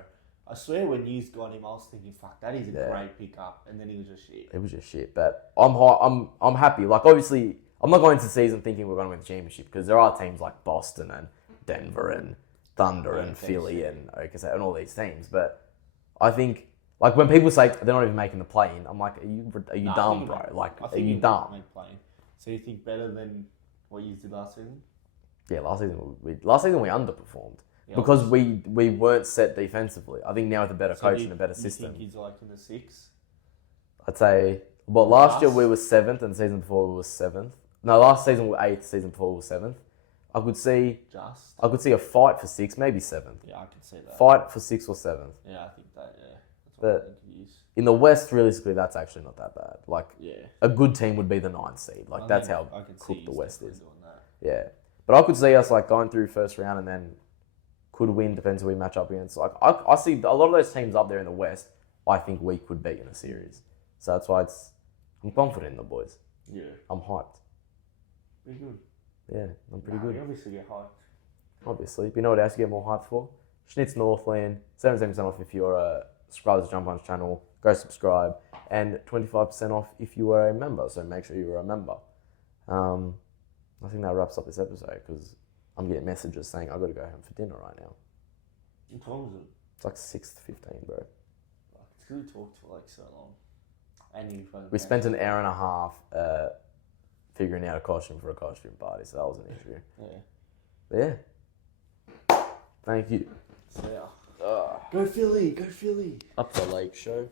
I swear when you got him, I was thinking, fuck, that is a great pickup. And then he was just shit. It was just shit, but I'm happy. Like, obviously, I'm not going into the season thinking we're going to win the championship because there are teams like Boston and Denver and Thunder and Philly and OKC and all these teams. But I think, like, when people say they're not even making the play-in, I'm like, are you dumb, bro? Like, are you dumb? So you think better than what you did last season? Yeah, last season we underperformed because we weren't set defensively. I think now with a better coach and a better system. You think he's like in the 6? I'd say, well, last year we were 7th and the season before we were 7th. No, last season we were 8th, season before we were 7th. I could see a fight for 6, maybe 7th. Yeah, I can see that. Fight for 6th or 7th. Yeah, I think that, yeah. That's what I think he is. In the West, realistically, that's actually not that bad. Like, a good team would be the 9th seed. Like, that's how cooked the West is. Yeah. But I could see us, like, going through first round and then could win, depends who we match up against. Like, I see a lot of those teams up there in the West, I think we could beat in a series. So that's why I'm confident in the boys. Yeah. I'm hyped. Pretty good. Yeah, I'm pretty good. You obviously get hyped. Obviously. But you know what else you get more hyped for? Schnitz Northland, 17% off if you're a subscriber to the Jump Punch channel. Go subscribe. And 25% off if you are a member. So make sure you are a member. I think that wraps up this episode because I'm getting messages saying I've got to go home for dinner right now. What time is it? It's like 6:15, bro. It's because we talked for like so long. And you fucking. We spent an hour and a half figuring out a costume for a costume party, so that was an issue. Yeah. But yeah. Thank you. So yeah. Go Philly! Go Philly! Up the Lake Show.